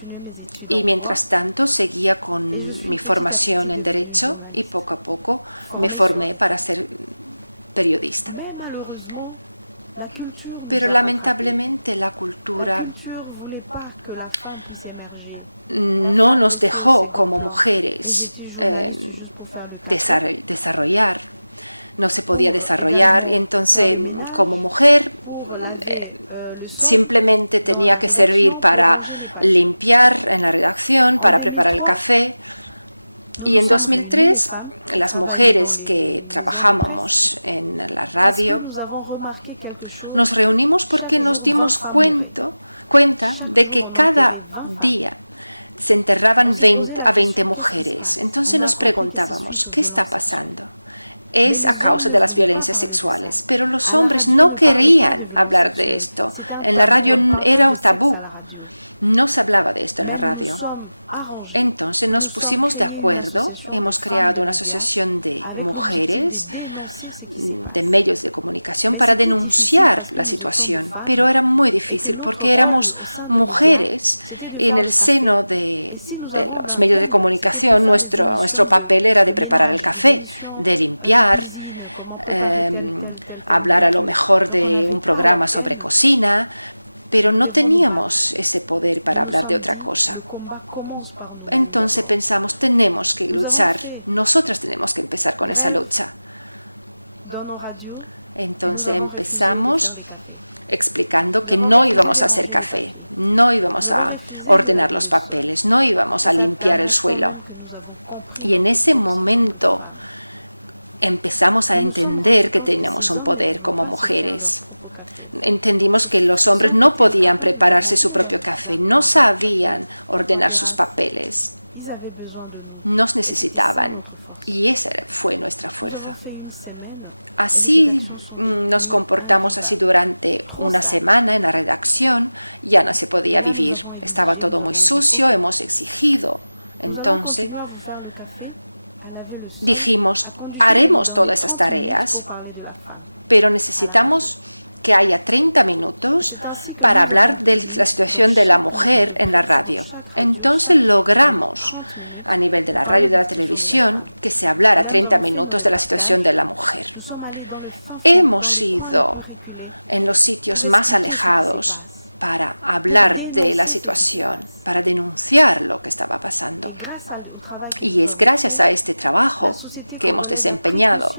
Y mientras tanto seguía con mi formación en Derecho y poco a poco me formé para ser periodista. Pero lamentablemente la cultura no nos dejó como mujeres desarrollar. No se podía desarrollar. Y entonces, como mujer, simplemente tenía que servir para limpiar en la redacción, para preparar el café. Y en 2003, las mujeres que trabajábamos en la radio nos reunimos porque nos dimos cuenta de que cada día se enterraban a 20 mujeres. Entonces nos preguntábamos, ¿qué está pasando? Es a causa de las violencias sexuales, pero los hombres no querían hablar de esto. En la radio era tabú, no se hablaba de esto en la radio. Entonces nos pusimos de acuerdo, hemos creado una asociación de mujeres, de medios de comunicación para denunciar la situación, pero era muy difícil porque éramos mujeres y en el seno de los medios de comunicación nuestro papel era de preparar el café, de limpiar, hablar a lo mejor de un programa sobre cocina, pero no teníamos ese poder para hablar de otra cosa. Entonces pensamos, tenemos que luchar, nosotras tenemos que empezar con esa lucha. Entonces empezamos explicando que no íbamos a hacer café, no íbamos a ordenar los papeles, no íbamos a limpiar el suelo. Y en ese momento empezamos a entender que teníamos un poder como mujeres. Entendimos que los hombres no podían prepararse su propio café, no sabían ordenar sus papeles, nos necesitaban y esa fue nuestra fuerza. Así nos comportamos así durante una semana en la redacción. Ya no se podía vivir. Estaba todo muy sucio. Hemos exigido. Entonces dijimos, haremos todas esas tareas, pero necesitamos que haya 30 minutos para hablar de la situación de la mujer en la radio. Entonces logramos, a nivel de la radio y de la televisión, que se hablara 30 minutos de la situación de la mujer. Hemos ido en los sitios más alejados para hablar de la situación, para denunciar lo que estaba pasando. Y es gracias a este trabajo que hemos desempeñado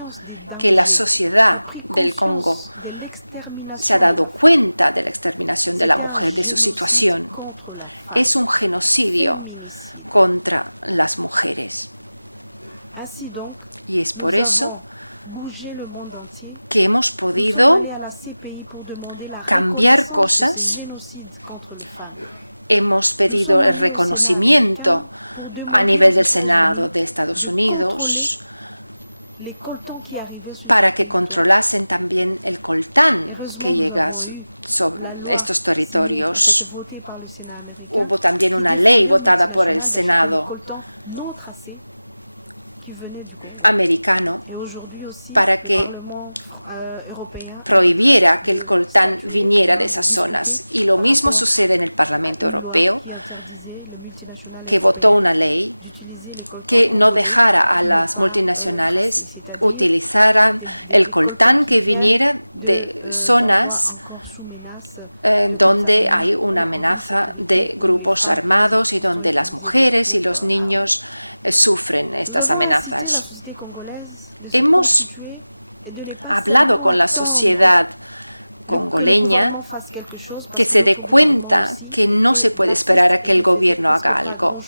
que la sociedad del Congo se ha dado cuenta de la exterminación de la mujer, de su situación. Es un genocidio contra las mujeres. Y es por eso que hemos podido cambiar cosas. Hemos pedido el reconocimiento a nivel del Senado de Estados Unidos para que controlasen también el coltán que llega sobre estos territorios. Hubo también una ley votada por el Senado americano para que prohibiera que el coltán viniera de esas zonas. Y lo mismo sucede en el Parlamento Europeo, que votó una ley que no dejara a las multinacionales utilizaran el coltán que viniera de zonas donde hay una amenaza de grupos armados y donde las mujeres y los niños sufren estas amenazas. Hemos hablado con la sociedad congoleña que se dé cuenta que no se puede esperar a que el gobierno haga algo.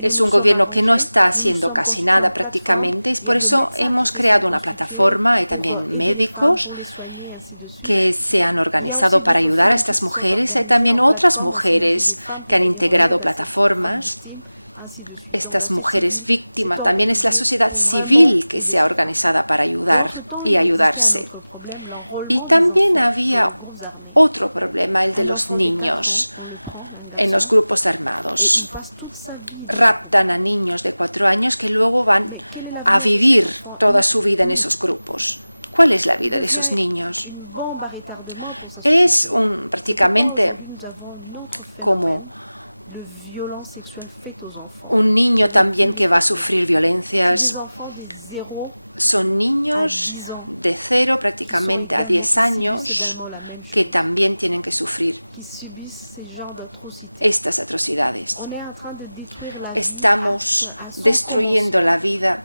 Es un gobierno que no está haciendo casi nada prácticamente, y por eso hemos creado una plataforma y también médicos que se han organizado para ayudar a estas mujeres. Hay también otras mujeres que han integrado plataformas. Estas mujeres víctimas, también es la sociedad civil que se ha organizado para ayudar y ayudarse. Y también había otro problema, el de los niños en los grupos armados. Raptan a niños de 4 años que luego van a vivir toda su vida en esos grupos. ¿Cuál es la vida de esos niños? Es prácticamente como un niño también que va a sufrir violencias. Son niños de 0 prácticamente a 10 años que también tienen que sufrir estas atrocidades. Estamos destruyendo la vida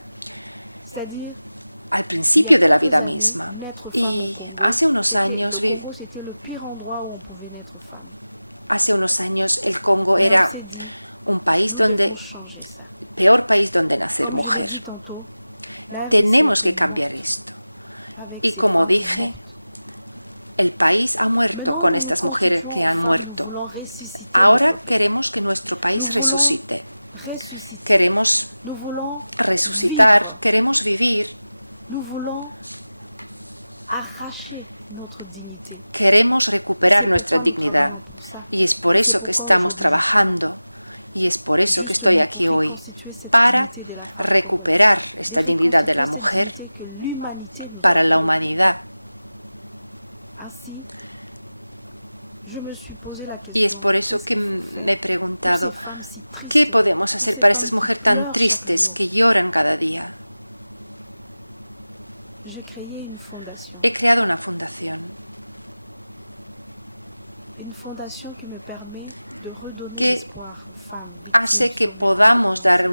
al principio de la vida misma. Y hace unos años el Congo era un país peor país donde nacer mujer. Tenemos que cambiar esto. Y como dije, el país ha muerto con estas mujeres que han muerto. Ahora queremos que nuestro país resucite. Queremos resucitar, queremos vivir. Queremos recuperar nuestra dignidad. Y es por eso que estamos trabajando. Y es por eso que estoy aquí hoy, para recuperar esta dignidad de la mujer para la humanidad. Y es por eso que me he preguntado, ¿qué podemos hacer para estas mujeres tan tristes que lloran cada día? He creado una fundación que hace que podamos dar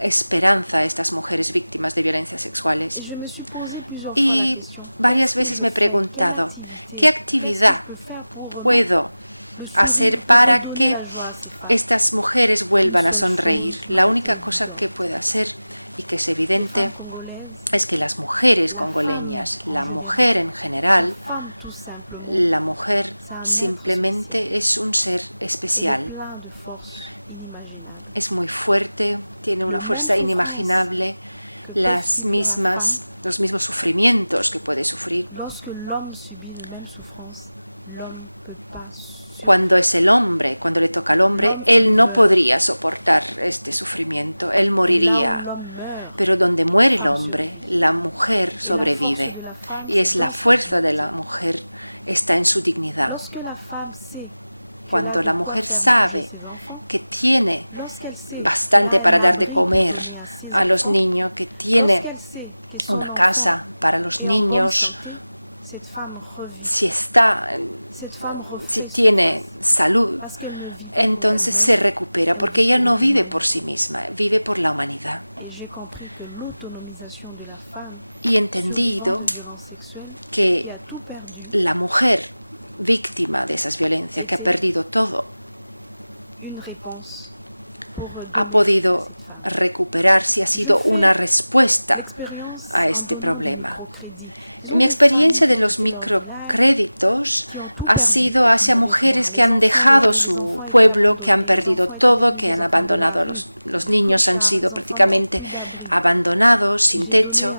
esperanza a estas mujeres víctimas de violencias sexuales. Y varias veces me he preguntado, ¿qué actividad puedo hacer para que estas mujeres vuelvan a sonreír? La única cosa que puedo hacer, y que es evidente, es que las mujeres congoleñas, la mujer en general, la mujer simplemente es un ser especial. Es muy fuerte, tiene una fuerza inimaginable. Las mismas los mismos sufrimientos que puede sufrir. Cuando es el hombre, cuando le toca al hombre, él no podría soportar este sufrimiento, él moriría. Pero donde muere el hombre, la mujer sobrevive. Y es la fuerza de la mujer, está en su dignidad. Cuando la mujer sabe que tiene bastante para dar de comer a los niños, que tiene una casa para los niños, si tiene salud, entonces se recupera, porque ella no vive por sí misma, vive por la humanidad. Y he entendido que la mujer víctima de esas violencias, que ha perdido todo, ha podido recuperarse, ha sido una respuesta a este problema. Mi experiencia de los microcréditos ha sido hacia mujeres que han dejado su pueblo, que han perdido todo, que han abandonado a los niños, han sido prácticamente abandonados, sin techo,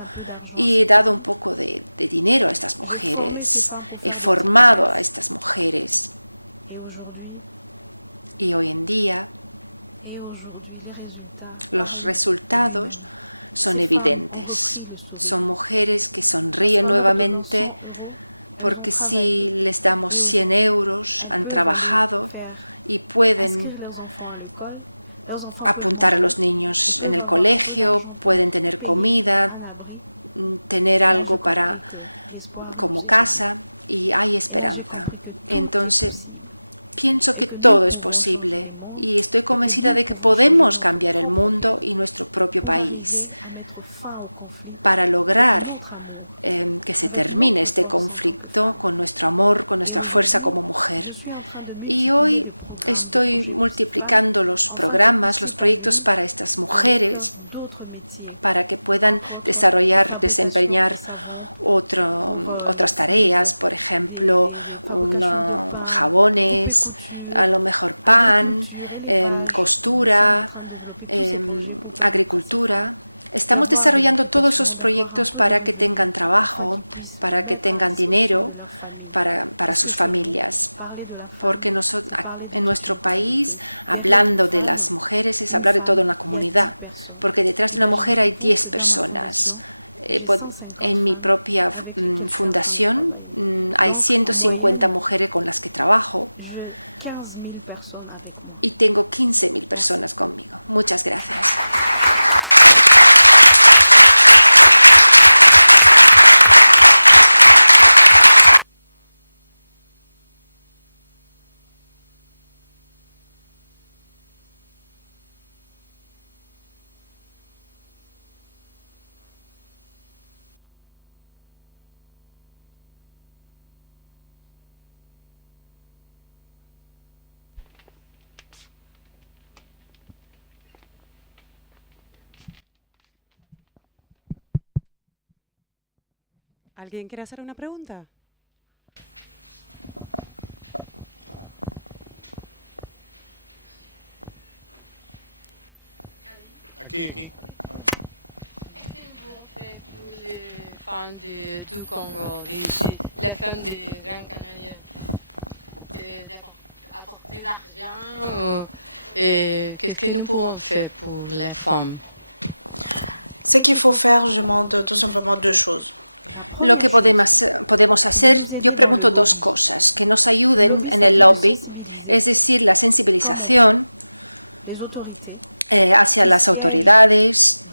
y he dado un poco de dinero a estas mujeres, he formado a estas mujeres. Y hoy en día los resultados son evidentes. Son mujeres que sonríen nuevamente porque si les damos 100 euros, han trabajado y pueden apuntar a los niños en el colegio, pueden tener comida, tener algo como casa, y hay esperanza. Entonces, pienso que todo es posible y estoy convencida de que podemos cambiar el mundo y nuestro propio país para lograr que se termine este conflicto con nuestro amor, con nuestra fuerza como mujer. Y hoy estoy multiplicando los programas, los proyectos para estas mujeres, para que puedan desempeñar otras tareas, por ejemplo, jabones, a lo mejor pan, costura, agricultura. Estamos desarrollando todos esos proyectos para que tengan trabajo, para que tengan dinero para sus familias. Porque en nuestro país, hablando de las mujeres, es hablar de toda una comunidad. Porque detrás de una mujer hay 10 personas. En mi propia fundación hay 150 mujeres con las que trabajo y tengo 15.000 personas conmigo. Muchas gracias. ¿Alguien quiere hacer una pregunta? Aquí. Qu'est-ce que nous pouvons faire pour les femmes du Congo, les femmes de Gran Canaria, d'apporter d'argent? Qu'est-ce que nous pouvons faire pour les femmes? Ce qu'il faut faire, je demande tout simplement deux choses. Lo que podemos hacer, yo pregunto dos cosas que nos ayuden en el lobby, es decir, la sensibilización hacia las autoridades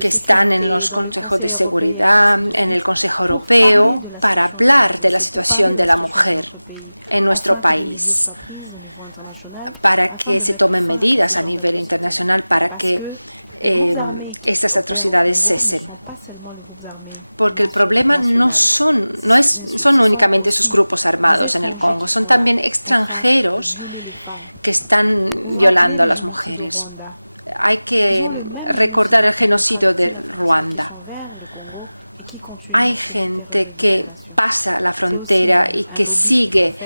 que están en los consejos de seguridad, en el Consejo Europeo, para hablar de la situación de la mujer en nuestro país, para que se tomen medidas a nivel internacional para que estas atrocidades cesen. Porque el problema no son únicamente esos grupos armados en el Congo, son también extranjeros que están violando a las mujeres. Hay que recordar el genocidio de Ruanda. Hay gente que pasa la frontera y que sigue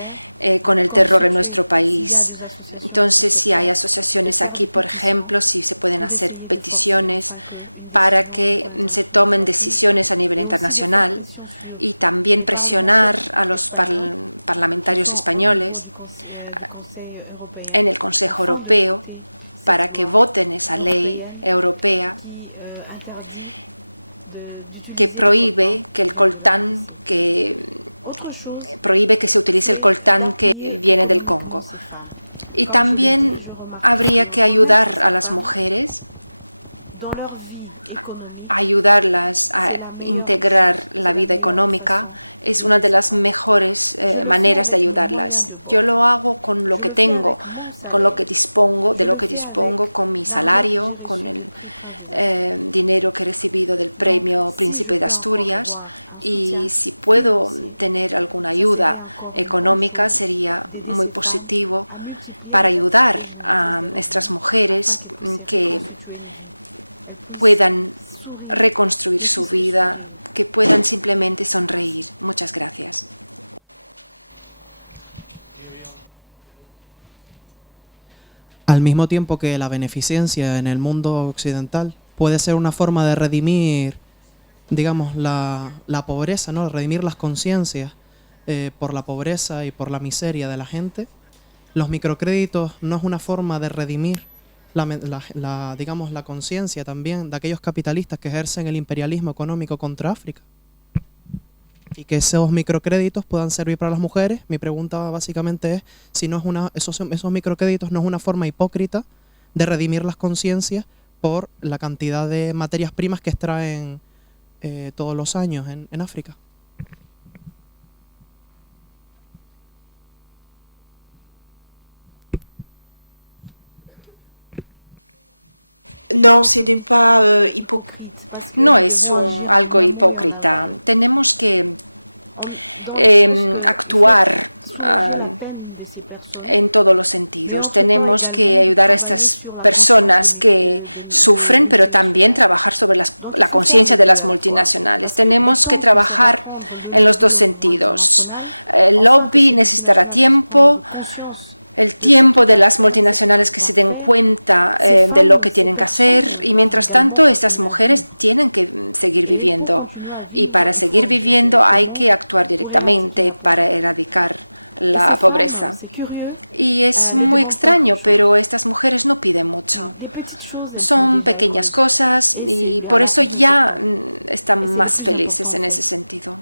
con el terror en nuestro país. Entonces, si hay asociaciones aquí, por ejemplo, si se pueden hacer peticiones para que se tomen decisiones a nivel internacional y también presionar a los parlamentarios españoles en el Consejo Europeo para que voten esa ley europea que prohíbe que el coltán prohíbe que se utilice el coltán que viene del Congo. Y también habría que ayudar a las mujeres, ayudarlas a integrar la vida económica. Es una de las mejores maneras de ayudarlas. Yo lo hago con lo que tengo, con lo que dispongo, con mi salario, con el dinero que he recibido del premio Príncipe de Asturias, y si puedo tener alguna ayuda económica sería muy positivo para ayudar a estas mujeres que puedan reconstruir su vida, que puedan simplemente sonreír. Muchas gracias. Al mismo tiempo que la beneficencia en el mundo occidental puede ser una forma de redimir, digamos, la pobreza, ¿no? Redimir las conciencias por la pobreza y por la miseria de la gente, los microcréditos no es una forma de redimir digamos, la conciencia también de aquellos capitalistas que ejercen el imperialismo económico contra África. Y que esos microcréditos puedan servir para las mujeres. Mi pregunta básicamente es si no es esos microcréditos no es una forma hipócrita de redimir las conciencias por la cantidad de materias primas que extraen todos los años en África. No, ce n'est pas No es algo hipócrita. Tenemos que actuar en todos los sentidos. Tenemos que ayudar a estas personas que sufren, pero también trabajar sobre la conciencia de las multinacionales. Tenemos que trabajar en los dos sentidos. El lobby necesitará tiempo, el tiempo de las multinacionales que se den cuenta de lo que tienen que hacer, y mientras tanto estas mujeres tienen que seguir viviendo, y para seguir viviendo hay que actuar directamente para erradicar la pobreza. Y es muy extraño, pero estas mujeres no piden mucho. Son pequeñas cosas y por eso ya están más felices en ese sentido.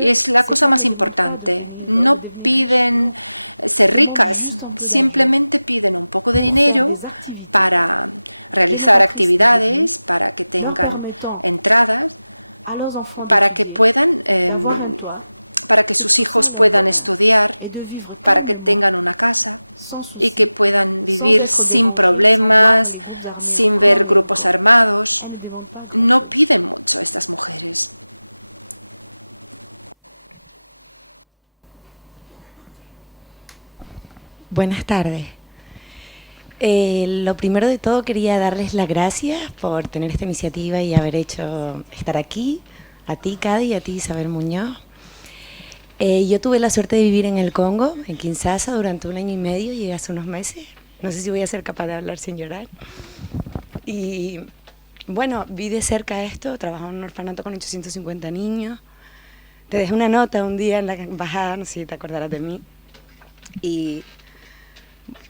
Y es la cosa más importante. No piden ser ricas, simplemente piden un poco de dinero para realizar actividades, para que tengan entradas, para que puedan para que sus hijos puedan estudiar, para que tengan una casa y que puedan vivir sin problemas, sin ver grupos armados. No piden mucho estas mujeres. Buenas tardes. Lo primero de todo quería darles las gracias por tener esta iniciativa y haber hecho estar aquí, a ti, Cady, y a ti, Isabel Muñoz. Yo tuve la suerte de vivir en el Congo, en Kinshasa, durante 1 año y medio, llegué hace unos meses. No sé si voy a ser capaz de hablar sin llorar. Y bueno, vi de cerca esto, trabajaba en un orfanato con 850 niños. Te dejé una nota un día en la embajada, no sé si te acordarás de mí. Y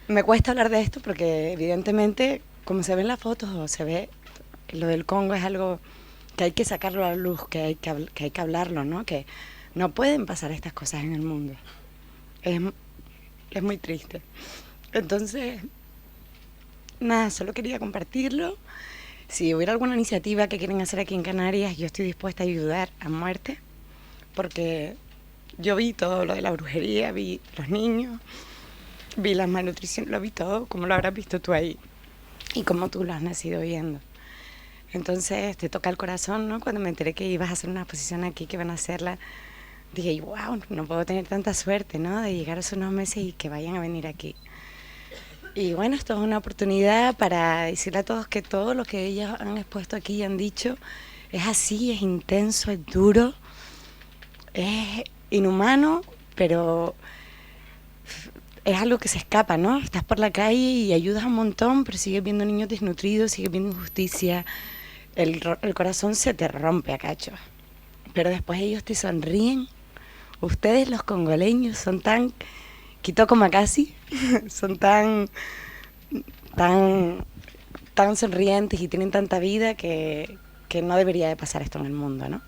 me cuesta hablar de esto porque evidentemente, como se ve en las fotos o se ve, lo del Congo es algo que hay que sacarlo a la luz, que hay que hablarlo, ¿no? Que no pueden pasar estas cosas en el mundo. Es muy triste. Entonces, nada, solo quería compartirlo. Si hubiera alguna iniciativa que quieren hacer aquí en Canarias, yo estoy dispuesta a ayudar a muerte, porque yo vi todo lo de la brujería, vi los niños, vi la malnutrición, lo vi todo, como lo habrás visto tú ahí y como tú lo has nacido viendo. Entonces te toca el corazón, ¿no? Cuando me enteré que ibas a hacer una exposición aquí, que van a hacerla, dije, wow, no puedo tener tanta suerte, ¿no? De llegar hace unos meses y que vayan a venir aquí. Y bueno, esto es una oportunidad para decirle a todos que todo lo que ellos han expuesto aquí y han dicho es así, es intenso, es duro, es inhumano, pero es algo que se escapa, ¿no? Estás por la calle y ayudas un montón, pero sigues viendo niños desnutridos, sigues viendo injusticia, el corazón se te rompe a cachos. Pero después ellos te sonríen. Ustedes los congoleños son tan, Kitoko Makasi, son tan sonrientes y tienen tanta vida que no debería de pasar esto en el mundo, ¿no?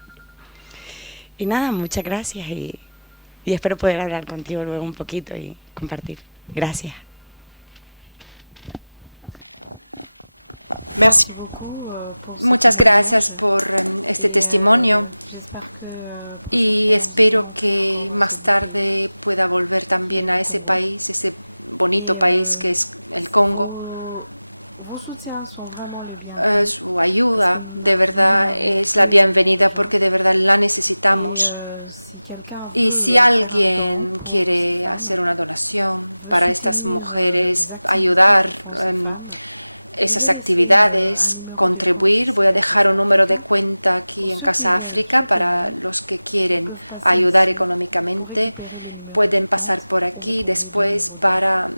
Y nada, muchas gracias y espero poder hablar contigo luego un poquito y compartir. Gracias. Merci. Muchas gracias por este testimonio y espero que más tarde pueda volver también a ese país, ese bonito país que es el Congo. Su ayuda de verdad es la bienvenida porque de verdad la necesitamos. Y si alguien quiere hacer una donación para estas mujeres, ayudar en esas actividades, contribuir, voy a dejar un número de cuenta aquí en Casa África para los que quieren ayudar económicamente. Pueden pasar por aquí después para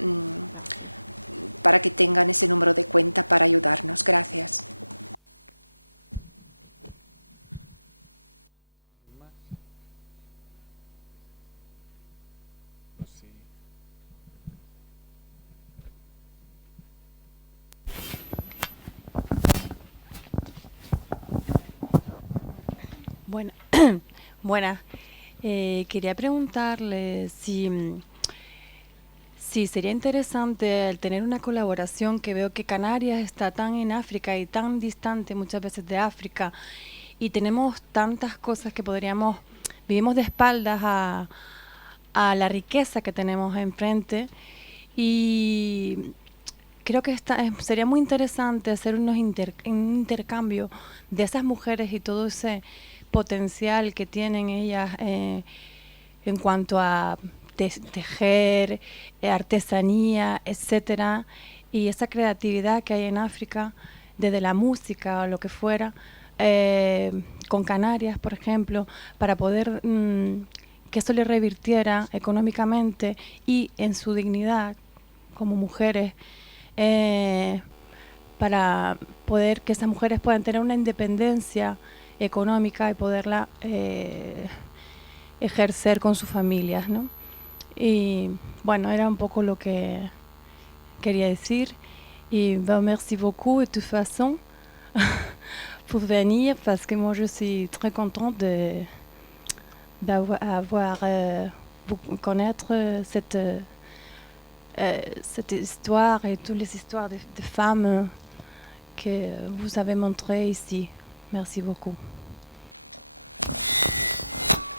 que tengan ese número de cuenta para ayudarnos. Gracias. Buenas. Quería preguntarle si sería interesante el tener una colaboración, que veo que Canarias está tan en África y tan distante muchas veces de África y tenemos tantas cosas que vivimos de espaldas a la riqueza que tenemos enfrente y creo que sería muy interesante hacer un intercambio de esas mujeres y todo ese potencial que tienen ellas en cuanto a tejer, artesanía, etcétera, y esa creatividad que hay en África, desde la música o lo que fuera, con Canarias, por ejemplo, para poder que eso le revirtiera económicamente y en su dignidad como mujeres, para poder que esas mujeres puedan tener una independencia económica y poderla ejercer con sus familias, ¿no? Y bueno, era un poco lo que quería decir. Y merci beaucoup de toute façon pour venir parce que moi je suis très contente d'avoir connaître cette histoire et toutes les histoires de femmes que vous avez montrées ici. Merci beaucoup.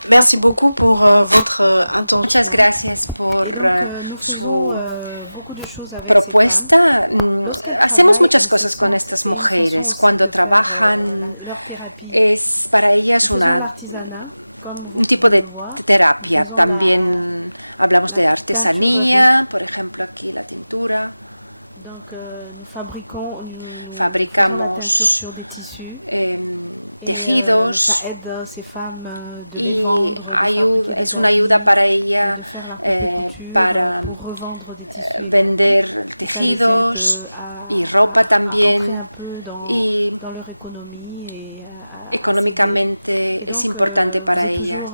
Merci beaucoup pour votre intention. Muchas gracias por su propuesta. Hacemos muchas cosas con estas mujeres. Cuando trabajan es para ellas un tipo de terapia. También hablamos de artesanía, por ejemplo aquí la tintura. Fabricamos tejidos y es una ayuda para ella para vender tejidos y ropa también, y económicamente es importante para ella.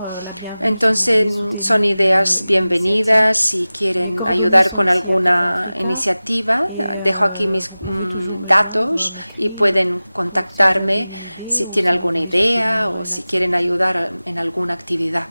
Entonces son ideas bienvenidas. Si quieren ayudar con alguna iniciativa, dejo aquí mis datos y pueden contactarme si tienen alguna idea o si quieren ayudar en alguna actividad.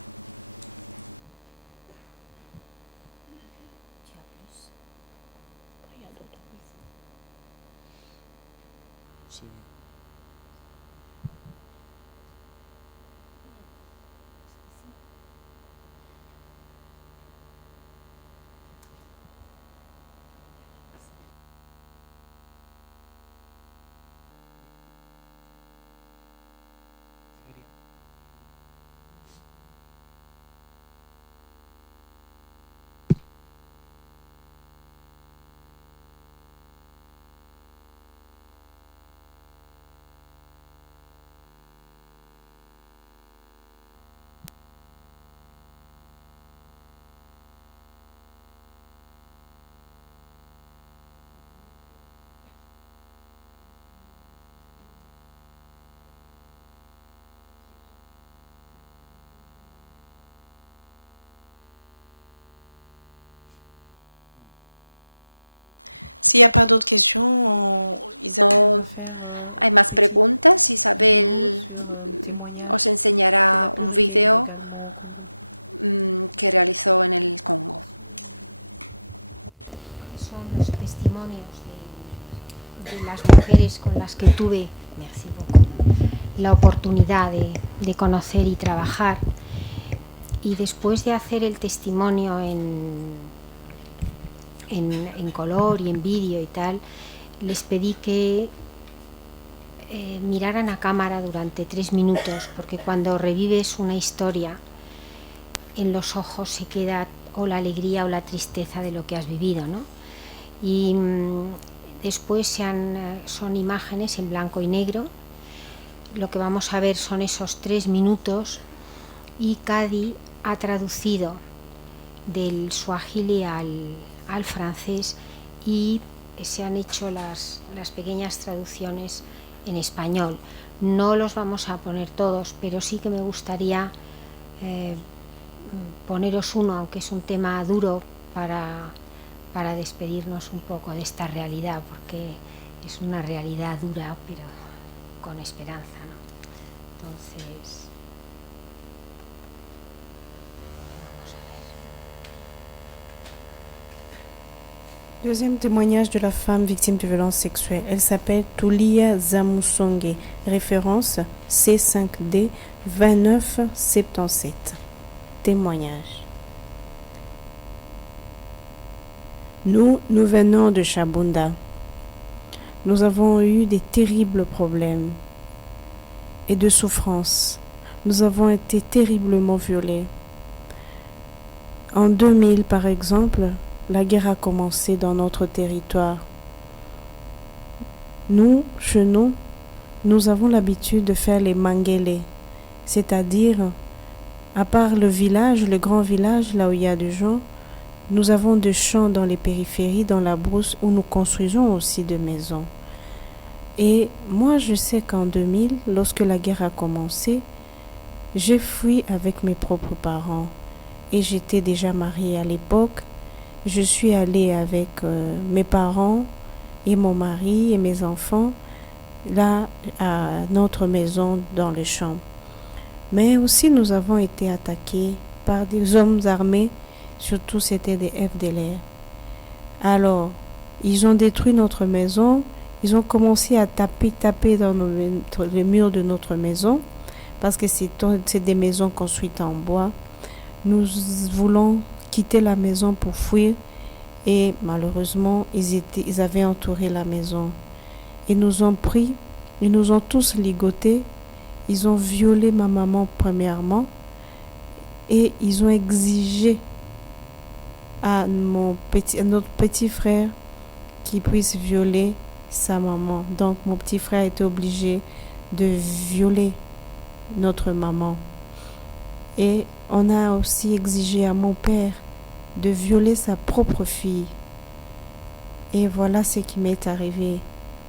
S'il n'y a pas d'autres questions, Isabel... ¿Hay más preguntas? Isabel os enseñará un vídeo que realizó en el Congo. Son los testimonios de las mujeres con las que tuve la oportunidad de conocer y trabajar. Y después de hacer el testimonio en color y en vídeo y tal, les pedí que miraran a cámara durante 3 minutos, porque cuando revives una historia, en los ojos se queda o la alegría o la tristeza de lo que has vivido, ¿no? Y después son imágenes en blanco y negro. Lo que vamos a ver son esos 3 minutos, y Kadi ha traducido del suajili al francés, y se han hecho las pequeñas traducciones en español. No los vamos a poner todos, pero sí que me gustaría poneros uno, aunque es un tema duro, para despedirnos un poco de esta realidad, porque es una realidad dura, pero con esperanza, ¿no? Entonces... Deuxième témoignage de la femme victime de violences sexuelles. Elle s'appelle Tulia Zamusonge. Référence C5D 2977. Témoignage. Nous venons de Chabunda. Nous avons eu des terribles problèmes et de souffrances. Nous avons été terriblement violés. En 2000, par exemple, la guerre a commencé dans notre territoire. Nous, chez nous, nous avons l'habitude de faire les mangélés, c'est-à-dire, à part le village, le grand village, là où il y a des gens, nous avons des champs dans les périphéries, dans la brousse, où nous construisons aussi des maisons. Et moi, je sais qu'en 2000, lorsque la guerre a commencé, j'ai fui avec mes propres parents. Et j'étais déjà mariée à l'époque. Je suis allée avec mes parents et mon mari et mes enfants là à notre maison dans les champs. Mais aussi nous avons été attaqués par des hommes armés, surtout c'était des FDLR. Alors, ils ont détruit notre maison, ils ont commencé à taper dans les murs de notre maison, parce que c'est des maisons construites en bois. Nous voulons quitter la maison pour fuir, et malheureusement ils avaient entouré la maison. Ils nous ont pris, ils nous ont tous ligotés, ils ont violé ma maman premièrement, et ils ont exigé à notre petit frère qui puisse violer sa maman. Donc mon petit frère a été obligé de violer notre maman. Et on a aussi exigé à mon père de violer sa propre fille. Et voilà ce qui m'est arrivé.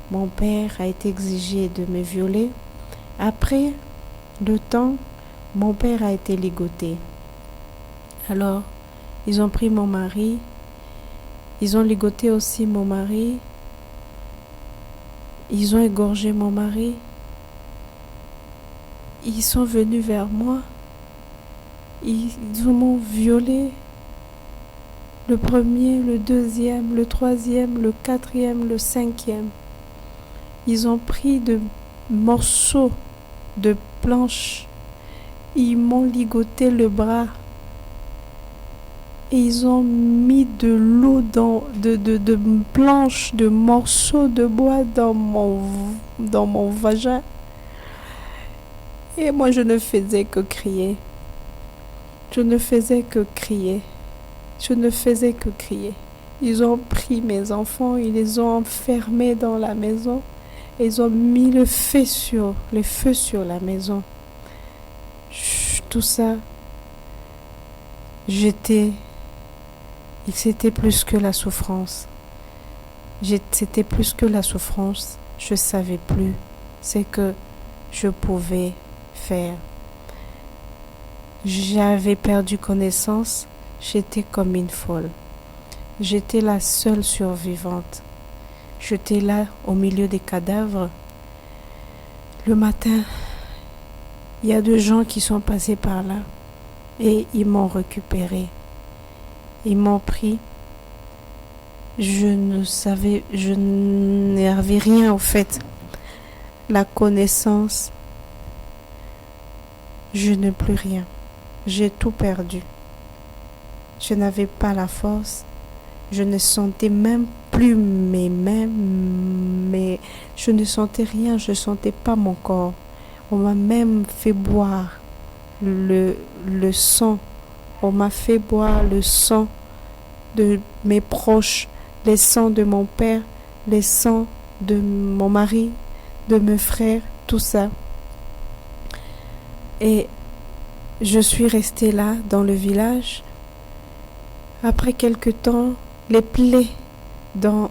Mon père a été exigé de me violer. Après le temps, mon père a été ligoté. Alors, ils ont pris mon mari. Ils ont ligoté aussi mon mari. Ils ont égorgé mon mari. Ils sont venus vers moi. Ils m'ont violé. Le premier, le deuxième, le troisième, le quatrième, le cinquième. Ils ont pris de morceaux de planches. Ils m'ont ligoté le bras. Et ils ont mis de l'eau de planches, de morceaux de bois dans mon vagin. Et moi, je ne faisais que crier. Je ne faisais que crier. Je ne faisais que crier. Ils ont pris mes enfants, ils les ont enfermés dans la maison. Et ils ont mis le feu sur la maison. Tout ça, c'était plus que la souffrance. C'était plus que la souffrance. Je ne savais plus ce que je pouvais faire. J'avais perdu connaissance. J'étais comme une folle. J'étais la seule survivante. jetés là au milieu des cadavres. Le matin, il y a 2 gens qui sont passés par là et ils m'ont récupéré. Ils m'ont pris. Je n'avais rien au fait. La connaissance, je n'ai plus rien. J'ai tout perdu. Je n'avais pas la force. Je ne sentais même plus mes mains, mais je ne sentais rien. Je ne sentais pas mon corps. On m'a même fait boire le sang. On m'a fait boire le sang de mes proches, les sangs de mon père, les sangs de mon mari, de mes frères, tout ça. Et je suis restée là dans le village. Après quelque temps, les plaies dans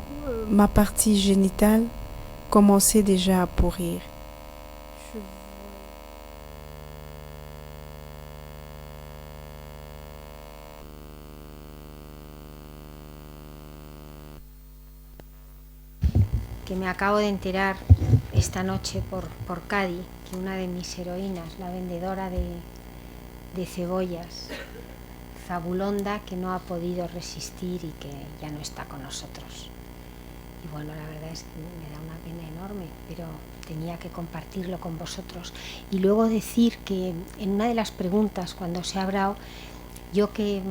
ma partie génitale commençaient déjà à pourrir. Que me acabo de enterar esta noche por Cádiz que una de mis heroínas, la vendedora de cebollas, Zabulonda, que no ha podido resistir y que ya no está con nosotros. Y bueno, la verdad es que me da una pena enorme, pero tenía que compartirlo con vosotros. Y luego decir que en una de las preguntas, cuando se ha hablado, yo que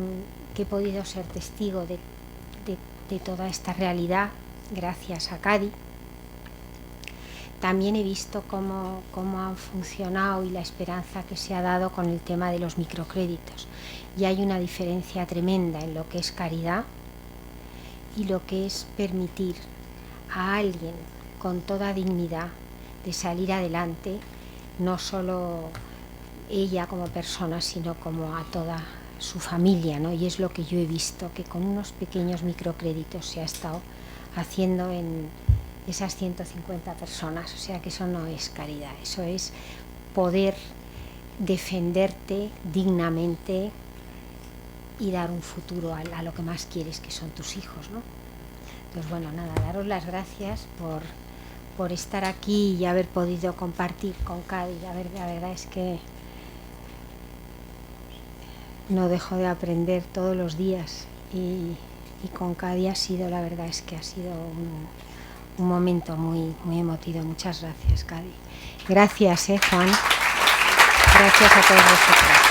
he podido ser testigo de toda esta realidad, gracias a Cádiz, también he visto cómo han funcionado y la esperanza que se ha dado con el tema de los microcréditos. Y hay una diferencia tremenda en lo que es caridad y lo que es permitir a alguien con toda dignidad de salir adelante, no solo ella como persona, sino como a toda su familia, ¿no? Y es lo que yo he visto, que con unos pequeños microcréditos se ha estado haciendo en esas 150 personas. O sea que eso no es caridad, eso es poder defenderte dignamente y dar un futuro a lo que más quieres, que son tus hijos, ¿no? Entonces, bueno, nada, daros las gracias por estar aquí y haber podido compartir con Cádiz. La verdad es que no dejo de aprender todos los días y con Cádiz ha sido, la verdad es que ha sido un momento muy, muy emotivo. Muchas gracias, Cádiz. Gracias, Juan. Gracias a todos vosotros.